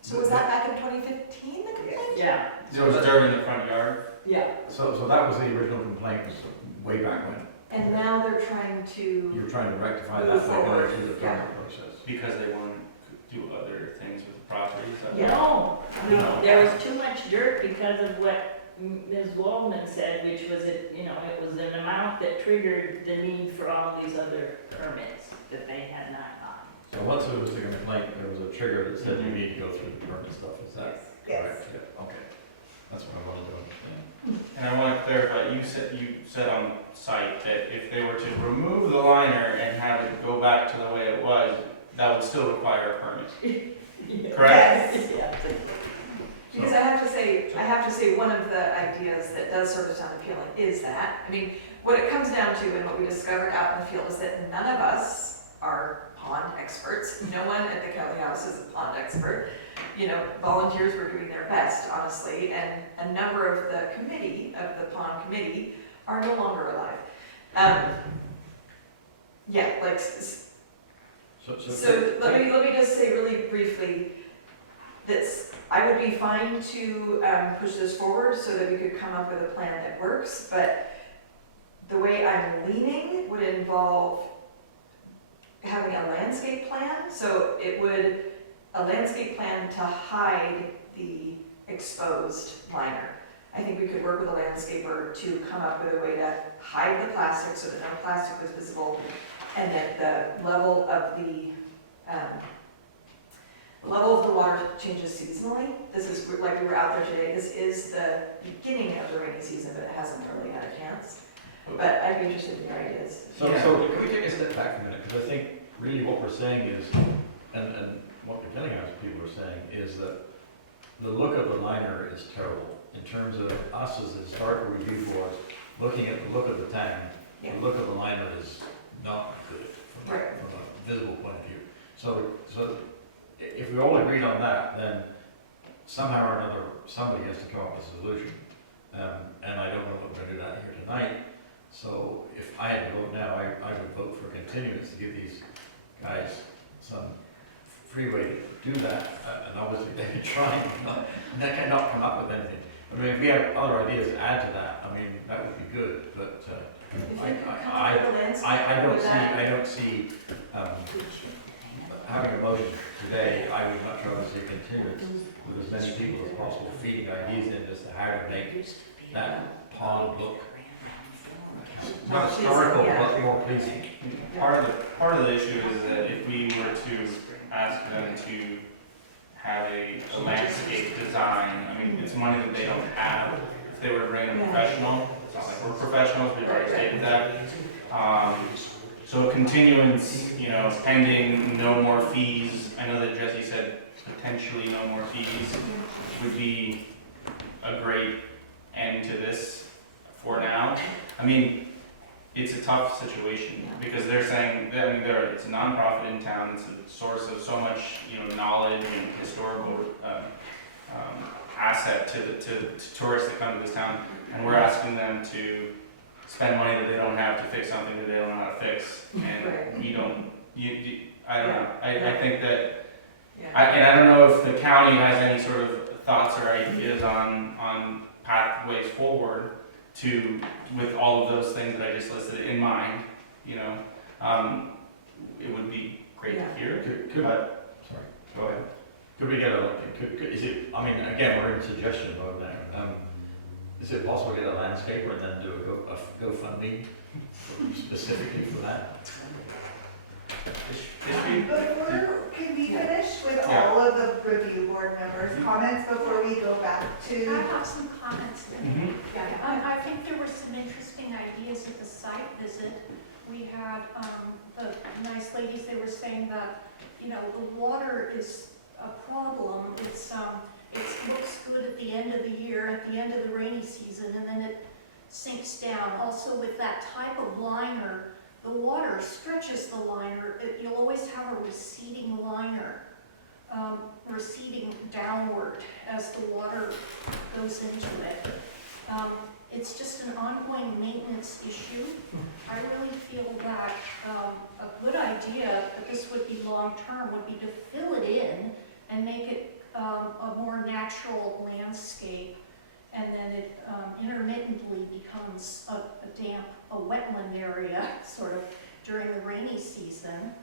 So was that back in 2015, the complaint? Yeah. There was dirt in the front yard. Yeah. So that was the original complaint, was way back when. And now they're trying to, You're trying to rectify Move that by forward, going through the yeah. permit process. Because they want to do other things with the property, is that? Yeah. No, there was too much dirt because of what Ms. Waldman said, which was it, you know, it was an amount that triggered the need for all these other permits that they had not gotten. So once there was a complaint, there was a trigger that said you need to go through the permit stuff, is that Yes. correct? Yeah, okay. That's what I wanted to understand. And I want to clarify, you said on site that if they were to remove the liner and have it go back to the way it was, that would still require a permit, correct? Yes. Yeah. because I have to say one of the ideas that does sort of sound appealing is that, I mean, what it comes down to and what we discovered out in the field is that none of us are pond experts. No one at the Kelly House is a pond expert. You know, volunteers were doing their best, honestly, and a number of the committee, of the pond committee, are no longer alive. Yeah, like, so let me just say really briefly that I would be fine to push this forward so that we could come up with a plan that works, but the way I'm leaning would involve having a landscape plan. So it would, a landscape plan to hide the exposed liner. I think we could work with a landscaper to come up with a way to hide the plastic so that no plastic was visible, and that the level of the water changes seasonally. This is like we were out there today. This is the beginning of the rainy season, but it hasn't really had a chance. But I'd be interested in your ideas. So can we take a step back a minute, because I think really what we're saying is, and what the Kelly House people are saying, is that the look of the liner is terrible. In terms of us as a historical review board, looking at the look of the town, Yeah. the look of the liner is not good from Right. a visible point of view. So if we all agreed on that, then somehow or another, somebody has to come up with a solution. And I don't know what we're gonna do that here tonight. So if I had to vote now, I would vote for continuance to give these guys some freeway to do that. And obviously they could try, and they cannot come up with anything. I mean, if we have other ideas to add to that, I mean, that would be good, but If you could come up with a landscape, I don't see, having a motion today, I would much rather see continuance with as many people as possible feeding ideas in as to how to make that pond look not historical, but more pleasing. Part of the issue is that if we were to ask them to have a landscape design, I mean, it's money that they don't have. If they were to bring in a professional, it's not like we're professionals, we've already stated that. So continuance, you know, pending no more fees. I know that Jesse said potentially no more fees would be a great end to this for now. I mean, it's a tough situation because they're saying, I mean, it's a nonprofit in town. It's a source of so much, you know, knowledge and historical asset to tourists that come to this town, and we're asking them to spend money that they don't have to fix something that they don't know how to fix, and Right. we don't, I don't know, I think that, Yeah. and I don't know if the county has any sort of thoughts or ideas on pathways forward to, with all of those things that I just listed in mind, you know, it would be great Yeah. to hear. Could, But, sorry, go ahead. could we get a, is it, I mean, again, we're in suggestion mode now. Is it possible to get a landscaper and then do a GoFundMe specifically for that? Before, can we finish with Yeah. all of the review board members' comments before we go back I to? have some comments. Mhm. I think there were some interesting ideas at the site visit. We had, the nice ladies, they were saying that, you know, the water is a problem. It looks good at the end of the year, at the end of the rainy season, and then it sinks down. Also with that type of liner, the water stretches the liner. You'll always have a receding liner, receding downward as the water goes into it. It's just an ongoing maintenance issue. I really feel that a good idea, but this would be long-term, would be to fill it in and make it a more natural landscape, and then it intermittently becomes a damp, a wetland area, sort of, during the rainy season.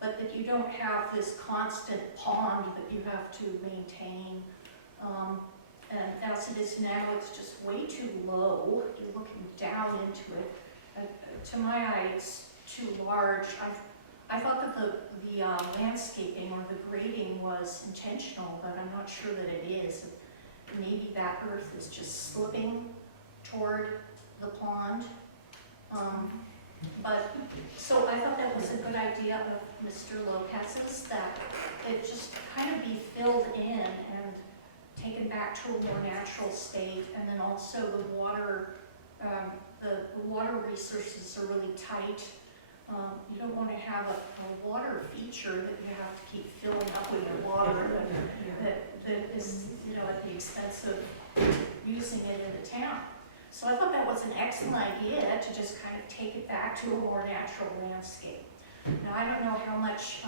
But that you don't have this constant pond that you have to maintain. And as it is now, it's just way too low. You're looking down into it. To my eye, it's too large. I thought that the landscaping or the grading was intentional, but I'm not sure that it is. Maybe that earth is just slipping toward the pond. So I thought that was a good idea of Mr. Lopez's, that it just kind of be filled in and taken back to a more natural state, and then also the water resources are really tight. You don't want to have a water feature that you have to keep filling up with your water that is, you know, at the expense of using it in the town. So I thought that was an excellent idea to just kind of take it back to a more natural landscape. Now, I don't know how much,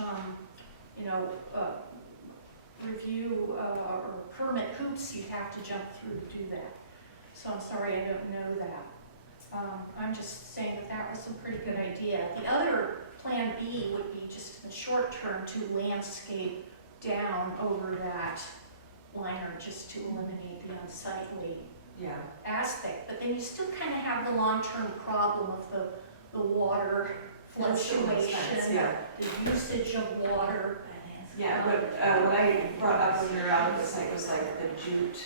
review or permit hoops you have to jump through to do that. So I'm sorry, I don't know that. I'm just saying that was a pretty good idea. The other plan B would be just in the short term to landscape down over that liner, just to eliminate the unsightly aspect. But then you still kind of have the long-term problem of the water fluctuation, the usage of water. Yeah, what I brought up when we were out at the site was like the jute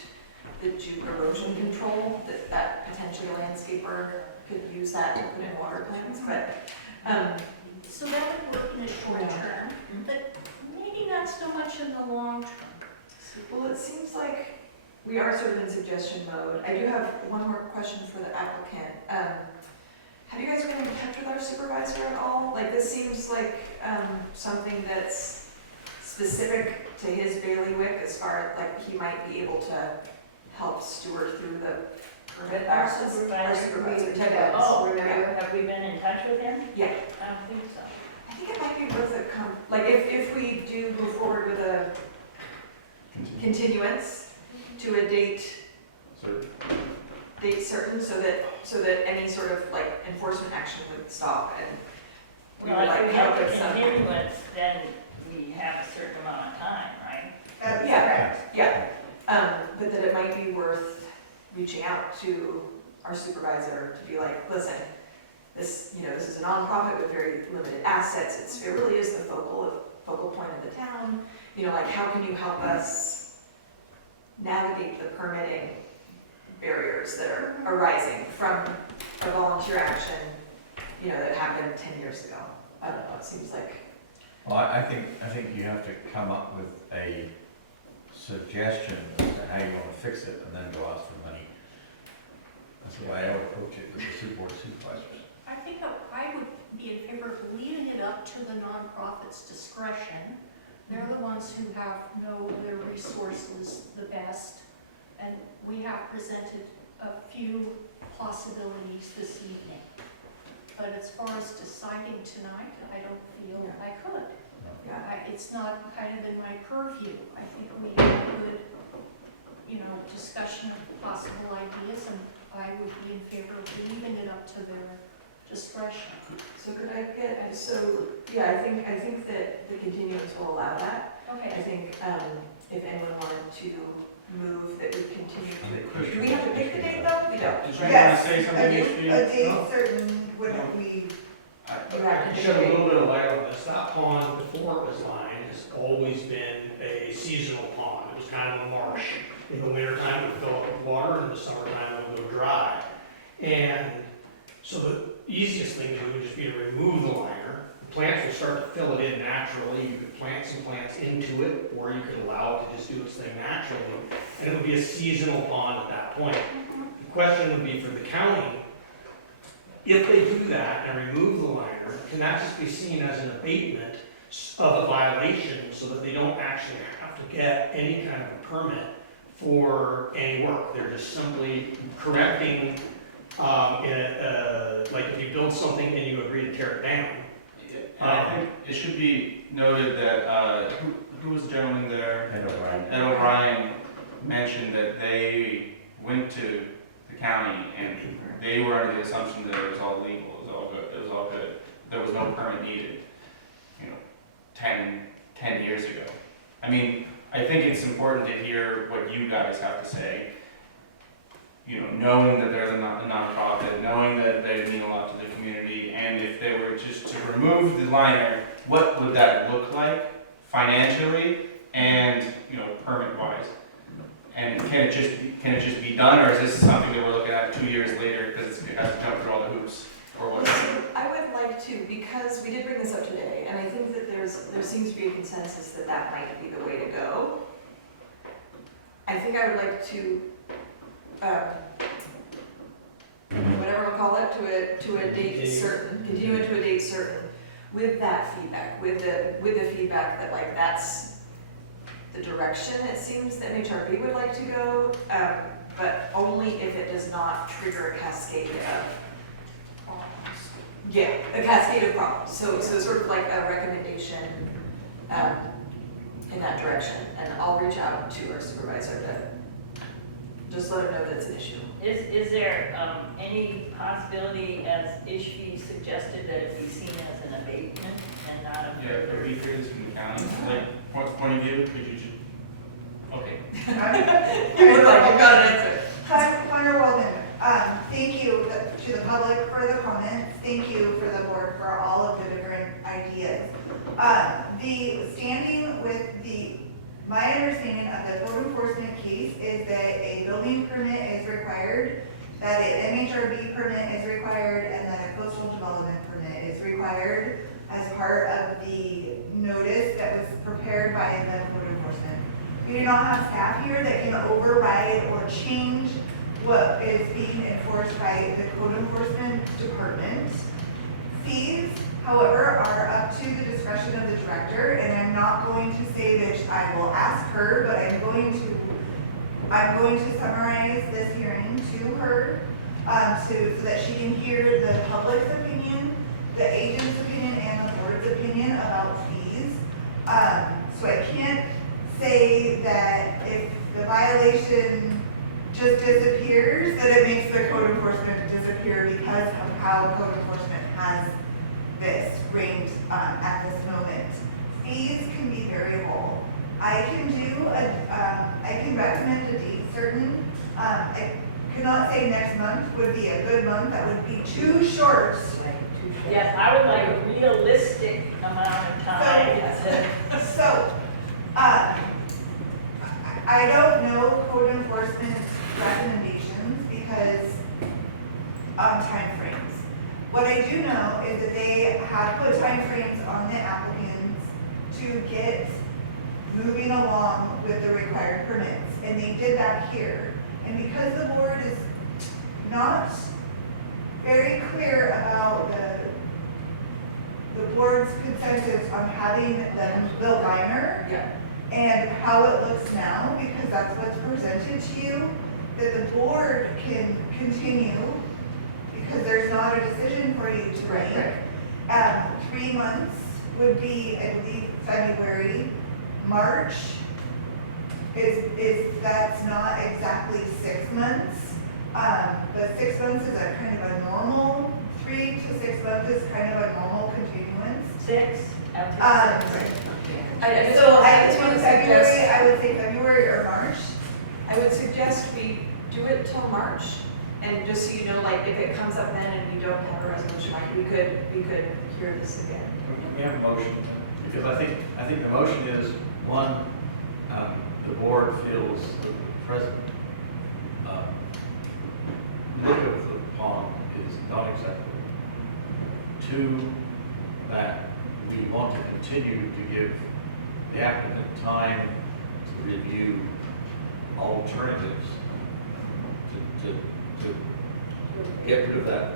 erosion control, that potentially a landscaper could use that to put in water plants, but, So that would work in the short term, but maybe not so much in the long term. well, it seems like we are sort of in suggestion mode. I do have one more question for the applicant. Have you guys been in touch with our supervisor at all? Like, this seems like, something that's specific to his bailiwick, as far as, like, he might be able to help steward through the permit Our process. supervisor. Our supervisor, Ted Evans. Oh, Yeah. have we been in touch with him? Yeah. I don't think so. I think it might be worth a like, if we do move forward with a continuance to a date certain, so that any sort of like enforcement action would stop, and we Well, would if like we help have with a some. continuance, then we have a certain amount of time, right? That's Yeah. correct. Yeah, but that it might be worth reaching out to our supervisor to be like, listen, this is a nonprofit with very limited assets. It really is the focal point of the town. Like, how can you help us navigate the permitting barriers that are arising from a volunteer action, that happened 10 years ago? I don't know, it seems like. Well, I think you have to come up with a suggestion as to how you want to fix it, and then go ask for money. That's the way I would approach it with the board of supervisors. I think I would be in favor of leaving it up to the nonprofit's discretion. They're the ones who know their resources the best, and we have presented a few possibilities this evening. But as far as deciding tonight, I don't feel I could. Yeah. It's not kind of in my purview. I think we had a good, discussion of possible ideas, and I would be in favor of leaving it up to their discretion. So could I get, yeah, I think that the continuance will allow that. I Okay. think, if anyone wanted to move that we continue to, do we have to pick the date though? We don't. Did you right? want to say something, A Ishvi? date certain, wouldn't we, You have to To pick shed a a date. little bit of light on this, that pond before it was lined has always been a seasonal pond. It was kind of a marsh. In the wintertime, it would fill up with water, and in the summertime, it would go dry. And so the easiest thing to do would just be to remove the liner. The plants will start to fill it in naturally. You could plant some plants into it, or you could allow it to just do its thing naturally. And it would be a seasonal pond at that point. The question would be for the county, if they do that and remove the liner, can that just be seen as an abatement of a violation so that they don't actually have to get any kind of a permit for any work? They're just simply correcting, like if you build something and you agree to tear it down. And I think it should be noted that, who was the gentleman there? Ed O'Brien. Ed O'Brien mentioned that they went to the county and they were under the assumption that it was all legal, it was all good, it was all good. There was no permit needed, 10 years ago. I mean, I think it's important to hear what you guys have to say. Knowing that they're a nonprofit, knowing that they mean a lot to the community, and if they were just to remove the liner, what would that look like financially and, permit-wise? And can it just be done, or is this something that we're looking at 2 years later because it has to jump through all the hoops, or what? I would like to, because we did bring this up today, and I think that there seems to be a consensus that that might be the way to go. I think I would like to, whatever we'll call it, to a date certain, continue it to a date certain, with that feedback, with the feedback that that's the direction it seems that MHRB would like to go, but only if it does not trigger a cascade of, a cascade of problems. So sort of like a recommendation in that direction, and I'll reach out to our supervisor to just let her know that it's an issue. Is there any possibility, as Ishvi suggested, that it be seen as an abatement and not a Yeah, could we hear this from the county? Like, what point of view, could you just, okay. You look like you've got an answer. Hunter Walden, thank you to the public for the comments. Thank you for the board for all of the different ideas. My understanding of the code enforcement case is that a building permit is required, that an MHRB permit is required, and that a coastal development permit is required as part of the notice that was prepared by the code enforcement. We do not have staff here that can override or change what is being enforced by the code enforcement department. Fees, however, are up to the discretion of the director, and I'm not going to say that I will ask her, but I'm going to summarize this hearing to her, so that she can hear the public's opinion, the agent's opinion, and the board's opinion about fees. So I can't say that if the violation just disappears, that it makes the code enforcement disappear because of how code enforcement has this ranked at this moment. Fees can be variable. I can recommend a date certain. I cannot say next month would be a good month. That would be too short. Yes, I would like a realistic amount of time. So, I don't know code enforcement recommendations because of timeframes. What I do know is that they have put timeframes on the applicants to get moving along with the required permits, and they did that here. And because the board is not very clear about the board's consensus on having the liner Yeah. and how it looks now, because that's what's presented to you, that the board can continue, because there's not a decision for you to make. 3 months would be, I believe, February. March that's not exactly 6 months. But 6 months is a kind of a normal, 3 to 6 months is kind of a normal continuance. 6, Um, after 6. So I would say February, I would say February or March. I would suggest we do it till March, and just so you know, like, if it comes up then and we don't have a resolution, like, we could hear this again. We have a motion, because I think the motion is, one, the board feels that the present look of the pond is not acceptable. 2, that we want to continue to give the applicant time to review alternatives to get rid of that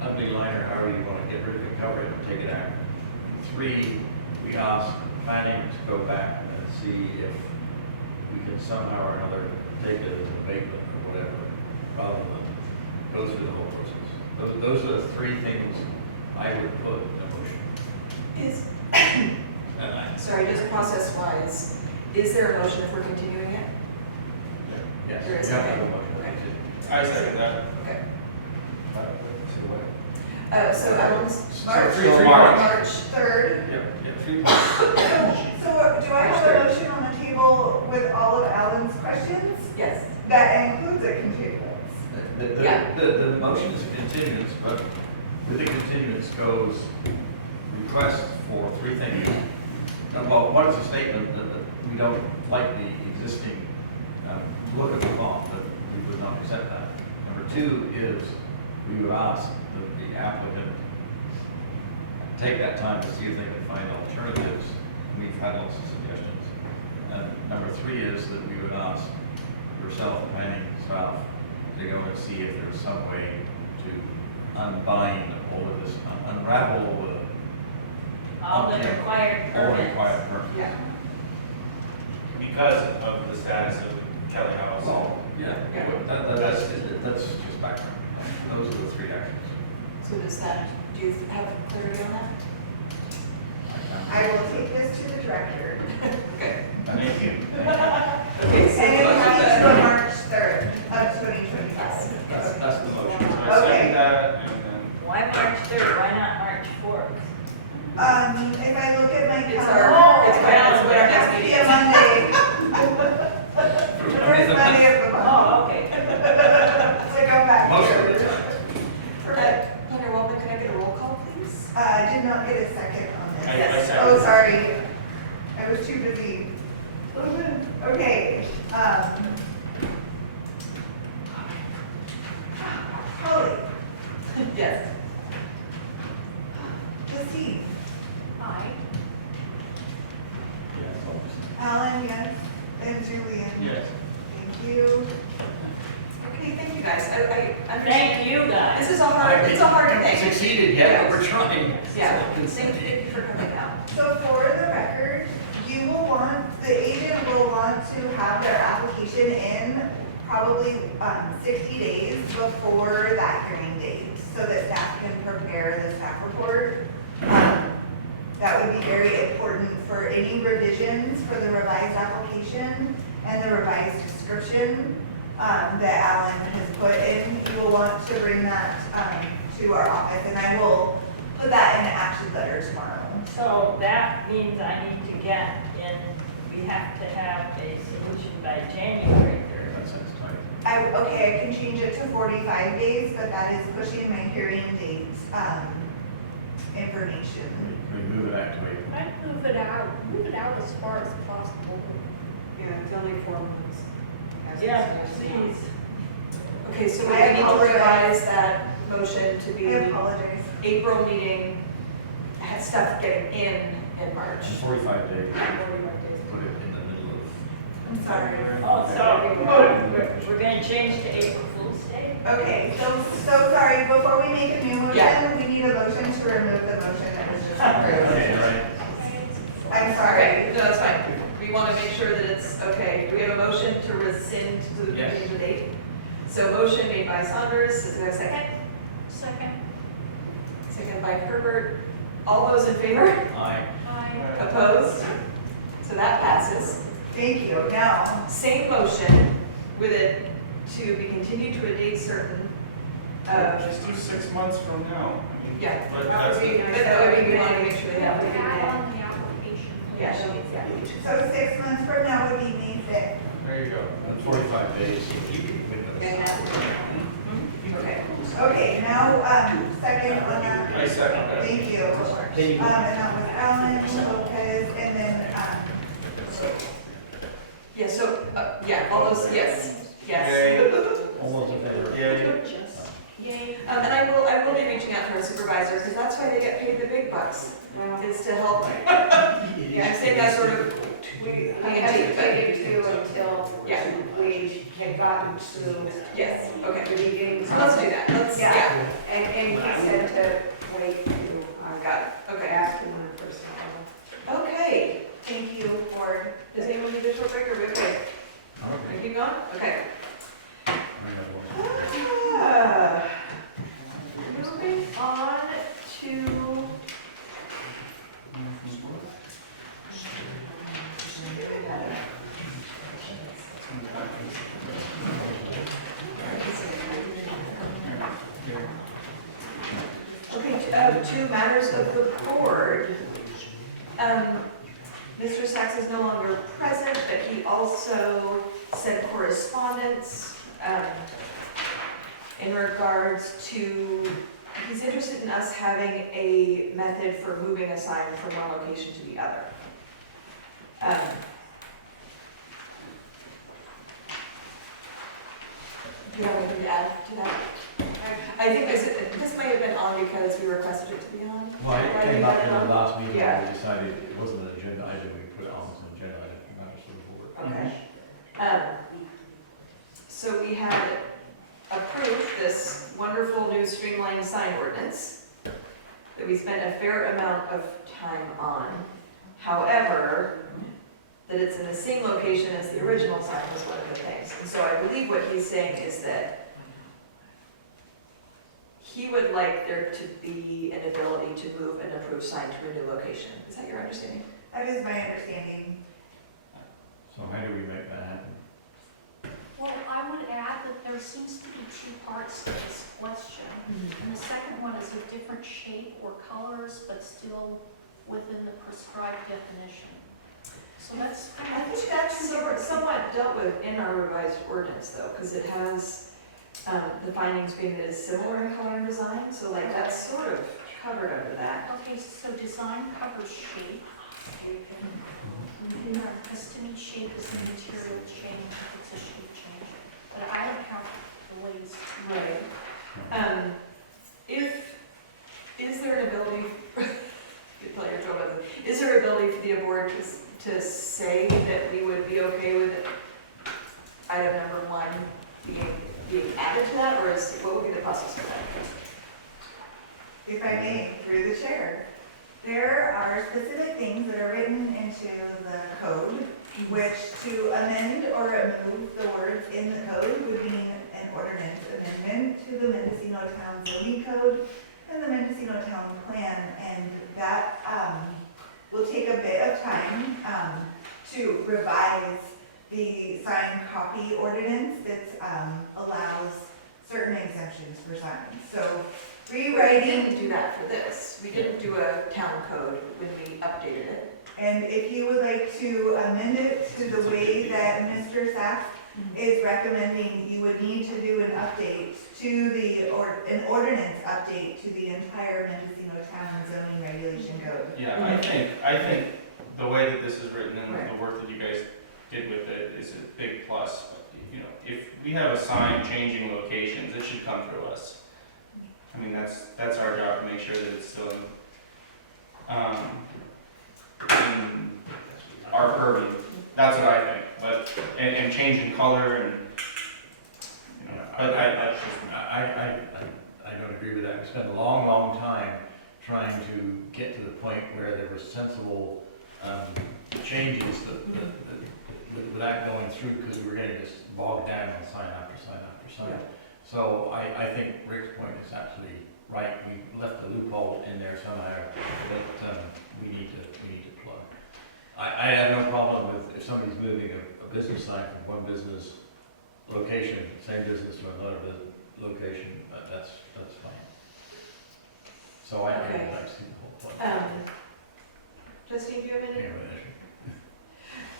ugly liner, however you want to get rid of it, cover it, or take it out. 3, we ask planning to go back and see if we can somehow or another take it as an abatement or whatever, rather than go through the whole process. Those are the 3 things I would put in a motion. Is, And I, sorry, just process-wise, is there a motion if we're continuing it? yes, There is, you have to have a okay. motion. I second that. Okay. See what? So Alan's March, Three March March. 3rd. Yep, yep, 3 So do I have a motion on the table with all of Alan's questions? yes. That includes a continuance. Yeah. The motion is a continuance, but with the continuance goes request for 3 things. Well, one is a statement that we don't like the existing look of the pond, that we would not accept that. Number 2 is we would ask that the applicant take that time to see if they can find alternatives. We've had lots of suggestions. And number 3 is that we would ask yourself, planning staff, to go and see if there's some way to unbind all of this, unravel All the required all the permits. required permits. Yeah. Because of the status of Kelly House. Well, yeah, Yeah. but that's just background. Those are the 3 actions. So does that, do you have clarity on that? I will take this to the director. Okay. Thank you. Okay, so And it we'll will have be the- to March 3rd of 2025. That's the motion. So I second that, and then. Why March 3rd? Why not March 4th? If I look at my It's calendar. our, it's Okay. our, it's what our It has next to be meeting a is. Monday. The first Monday of the month. Oh, okay. So go back Motion here. is Planner Wellman, can I get a roll call, please? I did not get a second on this. I second. Oh, sorry. I was too busy. Okay, Holly, Yes. Justine, Aye. Alan, yes, and Julian. Yes. Thank you. Okay, thank you guys. I understand. Thank you, guys. This is a hard, it's a hard Haven't thing. succeeded yet, but we're trying. Yeah, thank you for coming out. So for the record, you will want, the agent will want to have their application in probably 60 days before that hearing date, so that staff can prepare the staff report. That would be very important for any revisions for the revised application and the revised description that Alan has put in. You will want to bring that to our office, and I will put that in an action letter tomorrow. So that means I need to get in, we have to have a solution by January 3rd. That sounds tight. Okay, I can change it to 45 days, but that is pushing my hearing date information. We move it back to April. I'd move it out as far as possible. Yeah, it's only 4 months. Yeah, please. Okay, so we I need to apologize. revise that motion to I be apologize. April meeting, had stuff getting in March. 45 days, put it in the middle of. I'm sorry. Oh, so we're gonna change to April Fool's Day? Okay, so sorry, before we make a new Yeah. motion, we need a motion to remove the motion that was just Okay, approved. right. I'm sorry. Okay, no, that's fine. We want to make sure that it's, okay, we have a motion to rescind to Yes. change the date. So motion made by Saunders, is there a second? Second. Second by Herbert. All those in favor? Aye. Aye. Opposed? So that passes. Thank you. Now, Same motion with it to be continued to a date certain. Just do 6 months from now. I mean, Yeah. But But that's, we want to make sure they have Add everything. on the application. please. Yeah. so 6 months from now would be May 5th. there you go. 45 days. Okay. Okay, now, second on that. I second that. Thank you. And that was Alan, Lopez, and then, Yeah, so, yeah, all those, yes, yes. All those in favor? Yeah, Yay. And I will be reaching out to our supervisor, because that's why they get paid the big bucks, is to help. Yeah, I'm saying that sort of, we, I hesitated to until Yeah. we had gotten to yes, okay. the beginning. So let's do that, let's, yeah, And he said to wait to, got it, okay. ask him in person. Okay, thank you for, does anyone need a short break, or we okay? Okay. Can keep going? Okay. Bring that one. Moving on to. Okay, two matters of the board. Mr. Sachs is no longer present, but he also sent correspondence, in regards to, he's interested in us having a method for moving a sign from one location to the other. Do you have anything to add to that? I think this might have been on because we requested it to be on. Well, it Why came did up we in put it the on? last meeting, Yeah. we decided it wasn't an agenda item, we put it on as an agenda item, and that was sort of over. Okay. So we had approved this wonderful new streamlined sign ordinance that we spent a fair amount of time on. However, that it's in the same location as the original sign was one of the things. And so I believe what he's saying is that he would like there to be an ability to move an approved sign to a new location. Is that your understanding? that is my understanding. So how do we make that happen? Well, I would add that there seems to be two parts to this question. And the second one is a different shape or colors, but still within the prescribed definition. So that's I kind of. think that's somewhat dealt with in our revised ordinance though, because it has the findings being that it's similar in color and design, so like that's sort of covered under that. Okay, so design covers shape. Because to me, shape is a material change, it's a shape change. But I don't count the ways. Right. Is there an ability, you tell your job, is there an ability for the board to say that we would be okay with item number 1 being added to that, or what would be the process for that? If I may, through the chair. There are specific things that are written into the code, which to amend or remove the words in the code would mean an ordinance amendment to the Mendocino Town zoning code and the Mendocino Town plan, and that will take a bit of time to revise the signed copy ordinance that allows certain exemptions for signs. So We rewriting, didn't do that for this. We didn't do a town code when we updated it. and if you would like to amend it to the way that Mr. Sachs is recommending, you would need to do an update to an ordinance update to the entire Mendocino Town zoning regulation code. Yeah, I think the way that this is written and Right. the work that you guys did with it is a big plus. You know, if we have a sign changing locations, it should come through us. I mean, that's our job to make sure that it's still in our purview. That's what I think. But and changing color and but that's just I don't agree with that. We spent a long, long time trying to get to the point where there were sensible changes that without going through, because we were getting just bogged down on sign after sign after sign. So I think Rick's point is absolutely right. We left the loophole in there somehow that we need to plug. I have no problem with if somebody's moving a business sign from one business location, same business to another location, that's fine. So I Okay. see the whole point. Justine, do you have any? Anyway,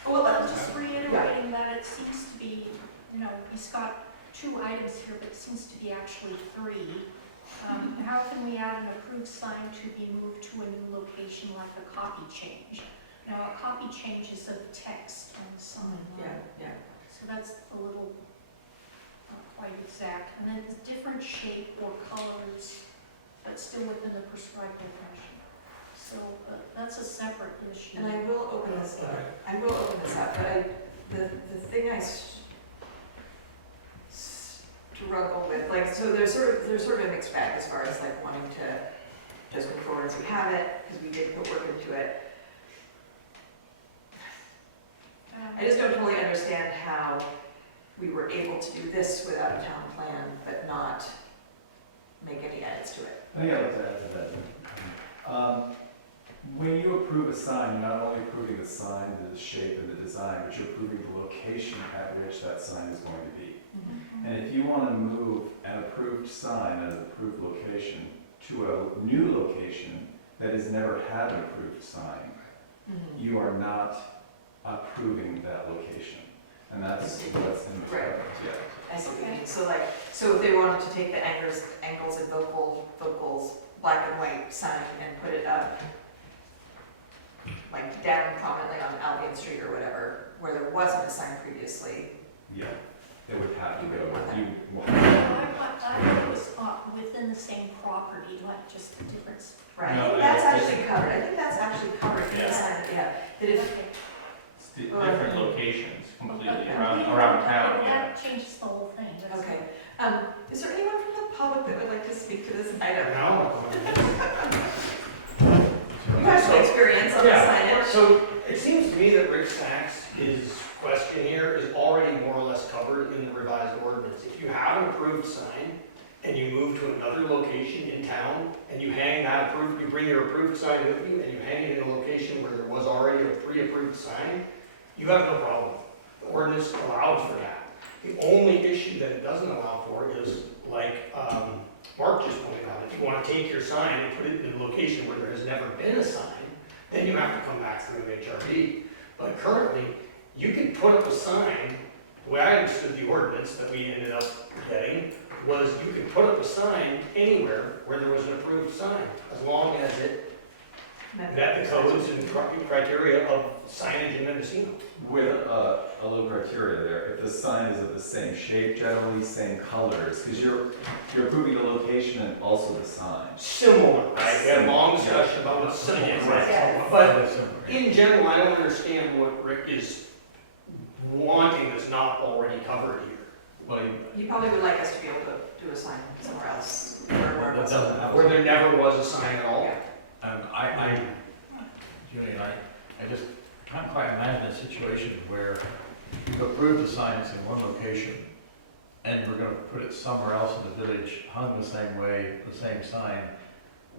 Well, I'm just reiterating that it seems to be, you know, he's got 2 items here, but it seems to be actually 3. How can we add an approved sign to be moved to a new location like a copy change? Now, a copy change is of text on the sign, right? Yeah. So that's a little not quite exact. And then it's different shape or colors, but still within the prescribed definition. So that's a separate issue. And I will open this up, but the thing I struggle with, like, so there's sort of a mixed bag as far as like wanting to just move forward as we have it, because we did put work into it. I just don't totally understand how we were able to do this without a town plan, but not make any edits to it. I think I'd like to add to that. When you approve a sign, you're not only approving the sign, the shape and the design, but you're approving the location at which that sign is going to be. And if you want to move an approved sign at an approved location to a new location that has never had an approved sign, you are not approving that location. And that's what's in the Right. yeah. I see what you mean. So if they wanted to take the angles and vocals, black and white sign and put it up, like down prominently on Albion Street or whatever, where there wasn't a sign previously. Yeah, it would have to You go. wouldn't want that. I thought it was within the same property, like just a difference. Right. No, That's it's- actually covered. I think that's actually covered in the Yeah. sign, yeah. That if, Okay. It's different locations completely Okay. around town, Well, yeah. that changes the whole thing. That's okay. Is there anyone from the public that would like to speak to this item? No. You have some experience on the Yeah, signage. so it seems to me that Rick Sachs, his question here is already more or less covered in the revised ordinance. If you have an approved sign and you move to another location in town and you hang that approved, you bring your approved sign with you and you hang it in a location where there was already a pre-approved sign, you have no problem. The ordinance allows for that. The only issue that it doesn't allow for is, like Mark just pointed out, if you want to take your sign and put it in a location where there has never been a sign, then you have to come back through HRB. But currently, you can put up a sign, the way I understood the ordinance that we ended up getting, was you could put up a sign anywhere where there was an approved sign, as long as it met the codes and criteria of signage in Mendocino. With a little criteria there, if the sign is of the same shape, generally same colors, because you're approving the location and also the sign. Similar, right? We had a long discussion about what sign is. But in general, I don't understand what Rick is wanting that's not already covered here. Well, You probably would like us to be able to do a sign somewhere else, where that doesn't happen. Where there never was a sign at all. Yeah. Julie and I just can't quite imagine a situation where you've approved the sign, it's in one location, and we're gonna put it somewhere else in the village, hung the same way, the same sign,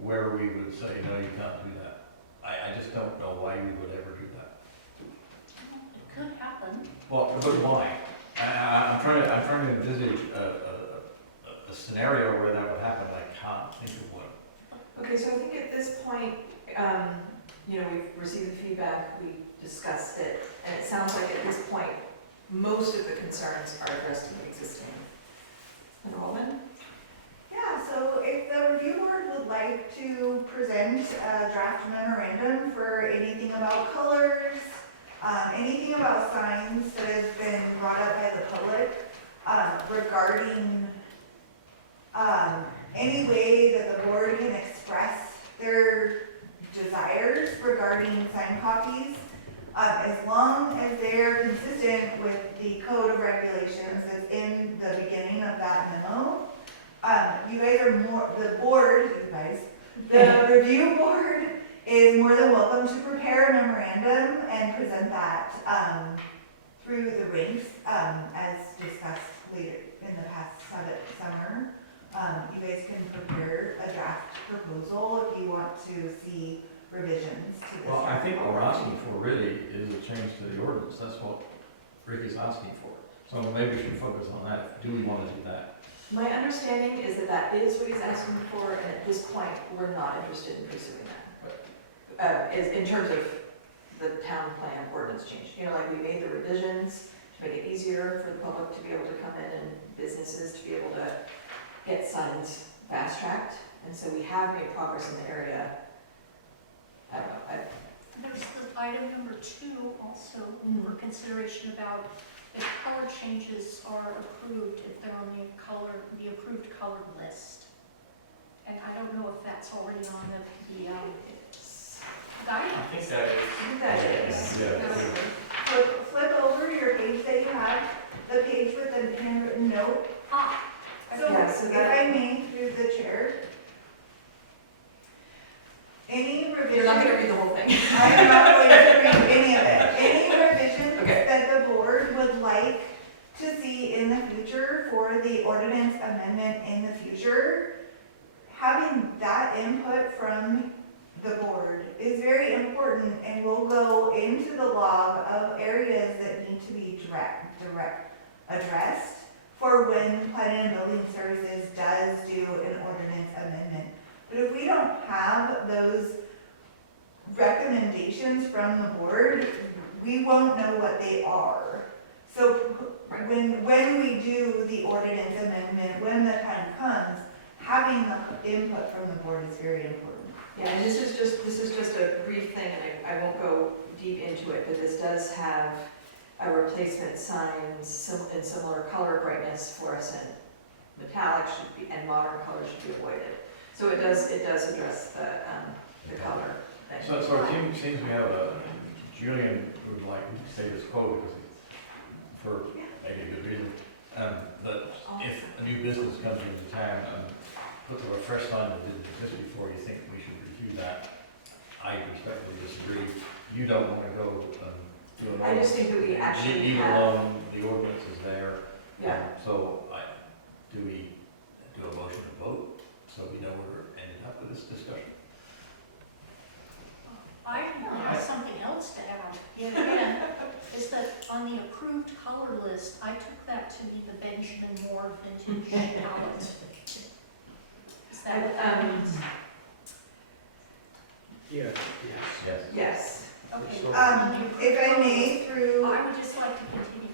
where we would say, no, you can't do that. I just don't know why we would ever do that. It could happen. Well, but why? I'm trying to envisage a scenario where that would happen, I can't think of one. Okay, so I think at this point, we've received the feedback, we discussed it, and it sounds like at this point, most of the concerns are addressed in the existing enrollment. Yeah, so if the review board would like to present a draft memorandum for anything about colors, anything about signs that has been brought up by the public, regarding any way that the board can express their desires regarding sign copies, as long as they're consistent with the code of regulations that's in the beginning of that memo. You guys are the review board is more than welcome to prepare a memorandum and present that through the ranks, as discussed later in the past summer. You guys can prepare a draft proposal if you want to see revisions to this. Well, I draft think what we're policy. asking for really is a change to the ordinance, that's what Rick is asking for. So maybe we should focus on that, do we want to do that? My understanding is that that is what he's asking for, and at this point, we're not interested in pursuing that. Is in terms of the town plan ordinance change. You know, like we made the revisions to make it easier for the public to be able to come in and businesses to be able to get signs fast-tracked. And so we have made progress in the area. I don't know, There's the item number 2 also for consideration about if color changes are approved, if they're on the approved color list. And I don't know if that's already on the guide. I think that is. I think that is. Yeah. Flip over your page that you have, the page with the handwritten note. So, Yeah, so if that- I may, through the chair. Any revision. You're not gonna read the whole thing. I'm not going to read any of it. Any revisions Okay. that the board would like to see in the future for the ordinance amendment in the future, having that input from the board is very important, and will go into the log of areas that need to be addressed for when planning and building services does do an ordinance amendment. But if we don't have those recommendations from the board, we won't know what they are. So when we do the ordinance amendment, when the time comes, having the input from the board is very important. Yeah, and this is just a brief thing, and I won't go deep into it, but this does have a replacement signs in similar color brightness, fluorescent, metallic should be, and modern colors should be avoided. So it does address the color thing. So it seems we have Julian would like to say this quote because for maybe a good reason, that if a new business comes into town and puts up a fresh sign that didn't exist before, you think we should review that. I respectfully disagree. You don't want to go do an I just think that we actually leave have, alone, the ordinance is there. yeah, So do we do a motion to vote so we know where we're ending up with this discussion? I have something else to add, yet again, is that on the approved color list, I took that to be the Benjamin Moore vintage palette. Is that what that means? Yeah. Yes. yes. Okay. If I may, through, I would just like to continue,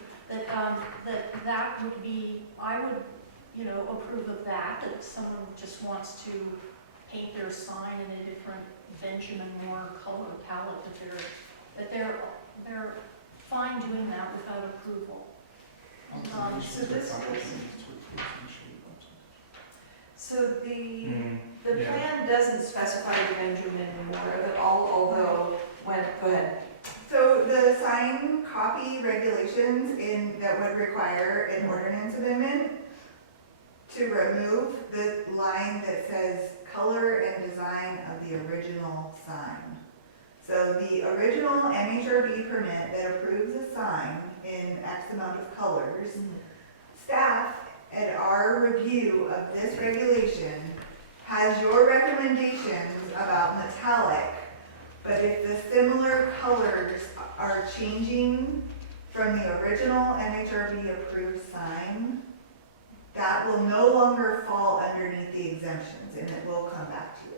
that would be, I would, approve of that, that someone just wants to paint their sign in a different Benjamin Moore color palette, that they're fine doing that without approval. So the Yeah. plan doesn't specify the Benjamin Moore of it all, although go ahead. so the sign copy regulations that would require an ordinance amendment to remove the line that says color and design of the original sign. So the original MHRB permit that approves a sign in X amount of colors, staff at our review of this regulation has your recommendations about metallic, but if the similar colors are changing from the original MHRB approved sign, that will no longer fall underneath the exemptions, and it will come back to you.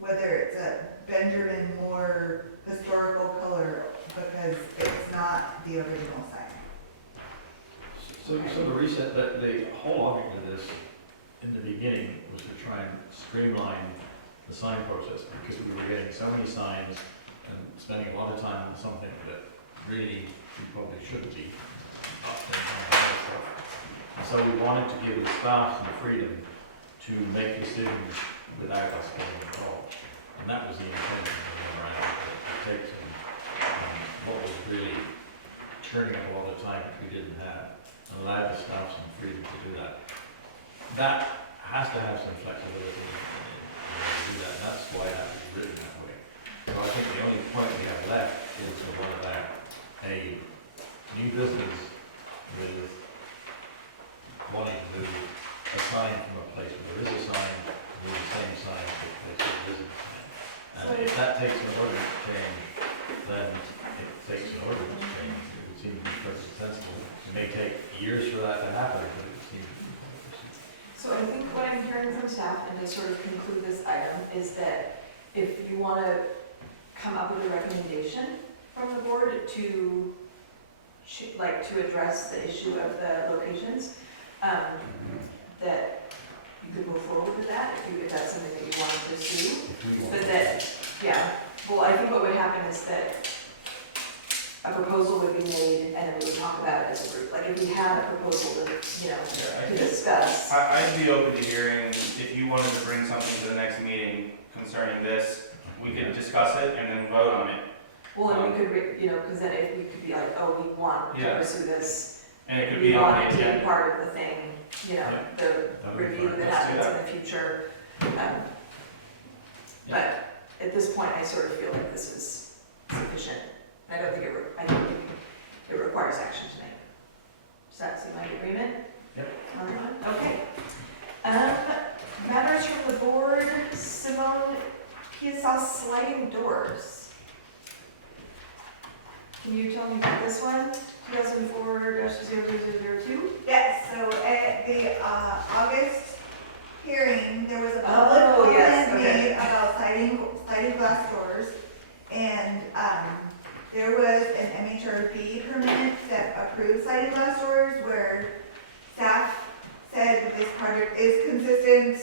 Whether it's a Benjamin Moore historical color, because it's not the original sign. So the reason that the whole object of this in the beginning was to try and streamline the sign process because we were getting so many signs and spending a lot of time on something that really we probably shouldn't be. And so we wanted to give the staff some freedom to make decisions without us getting involved. And that was the intention of the memorandum that takes what was really churning up a lot of time that we didn't have and allowed the staff some freedom to do that. That has to have some flexibility in to do that, and that's why that was written that way. So I think the only point we have left is the one about new business with wanting to do a sign from a place where there is a sign, with the same sign for a place where there isn't. And if that takes an ordinance change, then it takes an ordinance change. It would seem to be perfectly sensible. It may take years for that to happen, but it would seem to be perfectly sensible. So I think what I'm hearing from staff, and to sort of conclude this item, is that if you want to come up with a recommendation from the board to, to address the issue of the locations, that you could move forward with that, if that's something that you want to pursue. If we want But to- that, yeah, well, I think what would happen is that a proposal would be made, and then we would talk about it as a group. Like, if we had a proposal to, to discuss. I'd be open to hearing, if you wanted to bring something to the next meeting concerning this, we could discuss it and then vote on it. Well, and we could, because then if we could be like, oh, we want to Yeah. pursue this, And it could we be on want the it to be agenda. part of the thing, Yeah. the That would be review fine. that Let's do happens in the future. But at this point, I sort of feel like this is sufficient. I don't think it requires action tonight. Does that seem like agreement? Yep. Everyone? Okay. Matters from the board, Simone PSL sliding doors. Can you tell me about this one? 2004-00002? Yes, so at the August hearing, there was a public Oh, yes, comment okay. made about sliding glass doors. And there was an MHRB permit that approved sliding glass doors where staff said that this project is consistent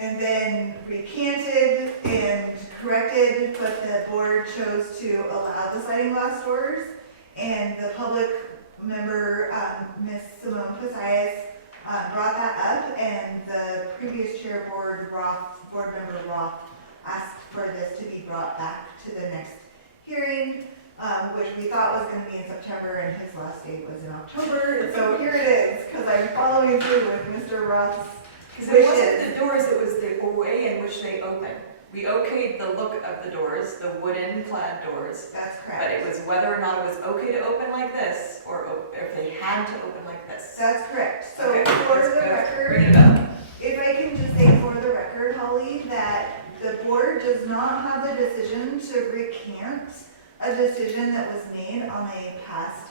and then recanted and corrected, but the board chose to allow the sliding glass doors. And the public member, Ms. Simone Posias, brought that up, and the previous chair board member Roth, asked for this to be brought back to the next hearing, which we thought was going to be in September, and his last date was in October. And so here it is, because I'm following through with Mr. Roth's Because it wasn't the doors, it was the way in which they open. We okayed the look of the doors, the wooden clad doors, That's but correct. it was whether or not it was okay to open like this, or if they had to open like this. That's correct. So Okay, for let's the go. Bring record, it up. if I can just say for the record, Holly, that the board does not have the decision to recant a decision that was made on a past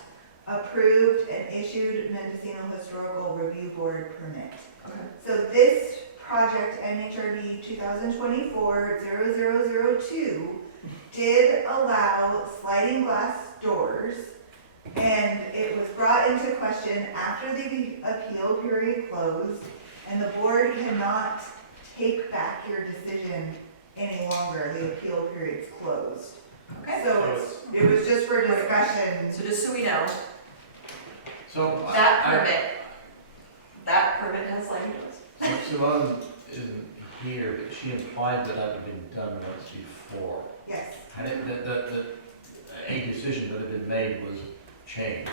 approved and issued Mendocino Historical Review Board permit. Okay. So this project, NHRD 2024-0002, did allow sliding glass doors, and it was brought into question after the appeal period closed, and the board cannot take back your decision any longer. The appeal period's closed. Okay. So it was just for discussion. So just so we know, So, that I- permit has sliding doors. Simone isn't here, but she implied that that had been done once before. Yes. And a decision that had been made was changed.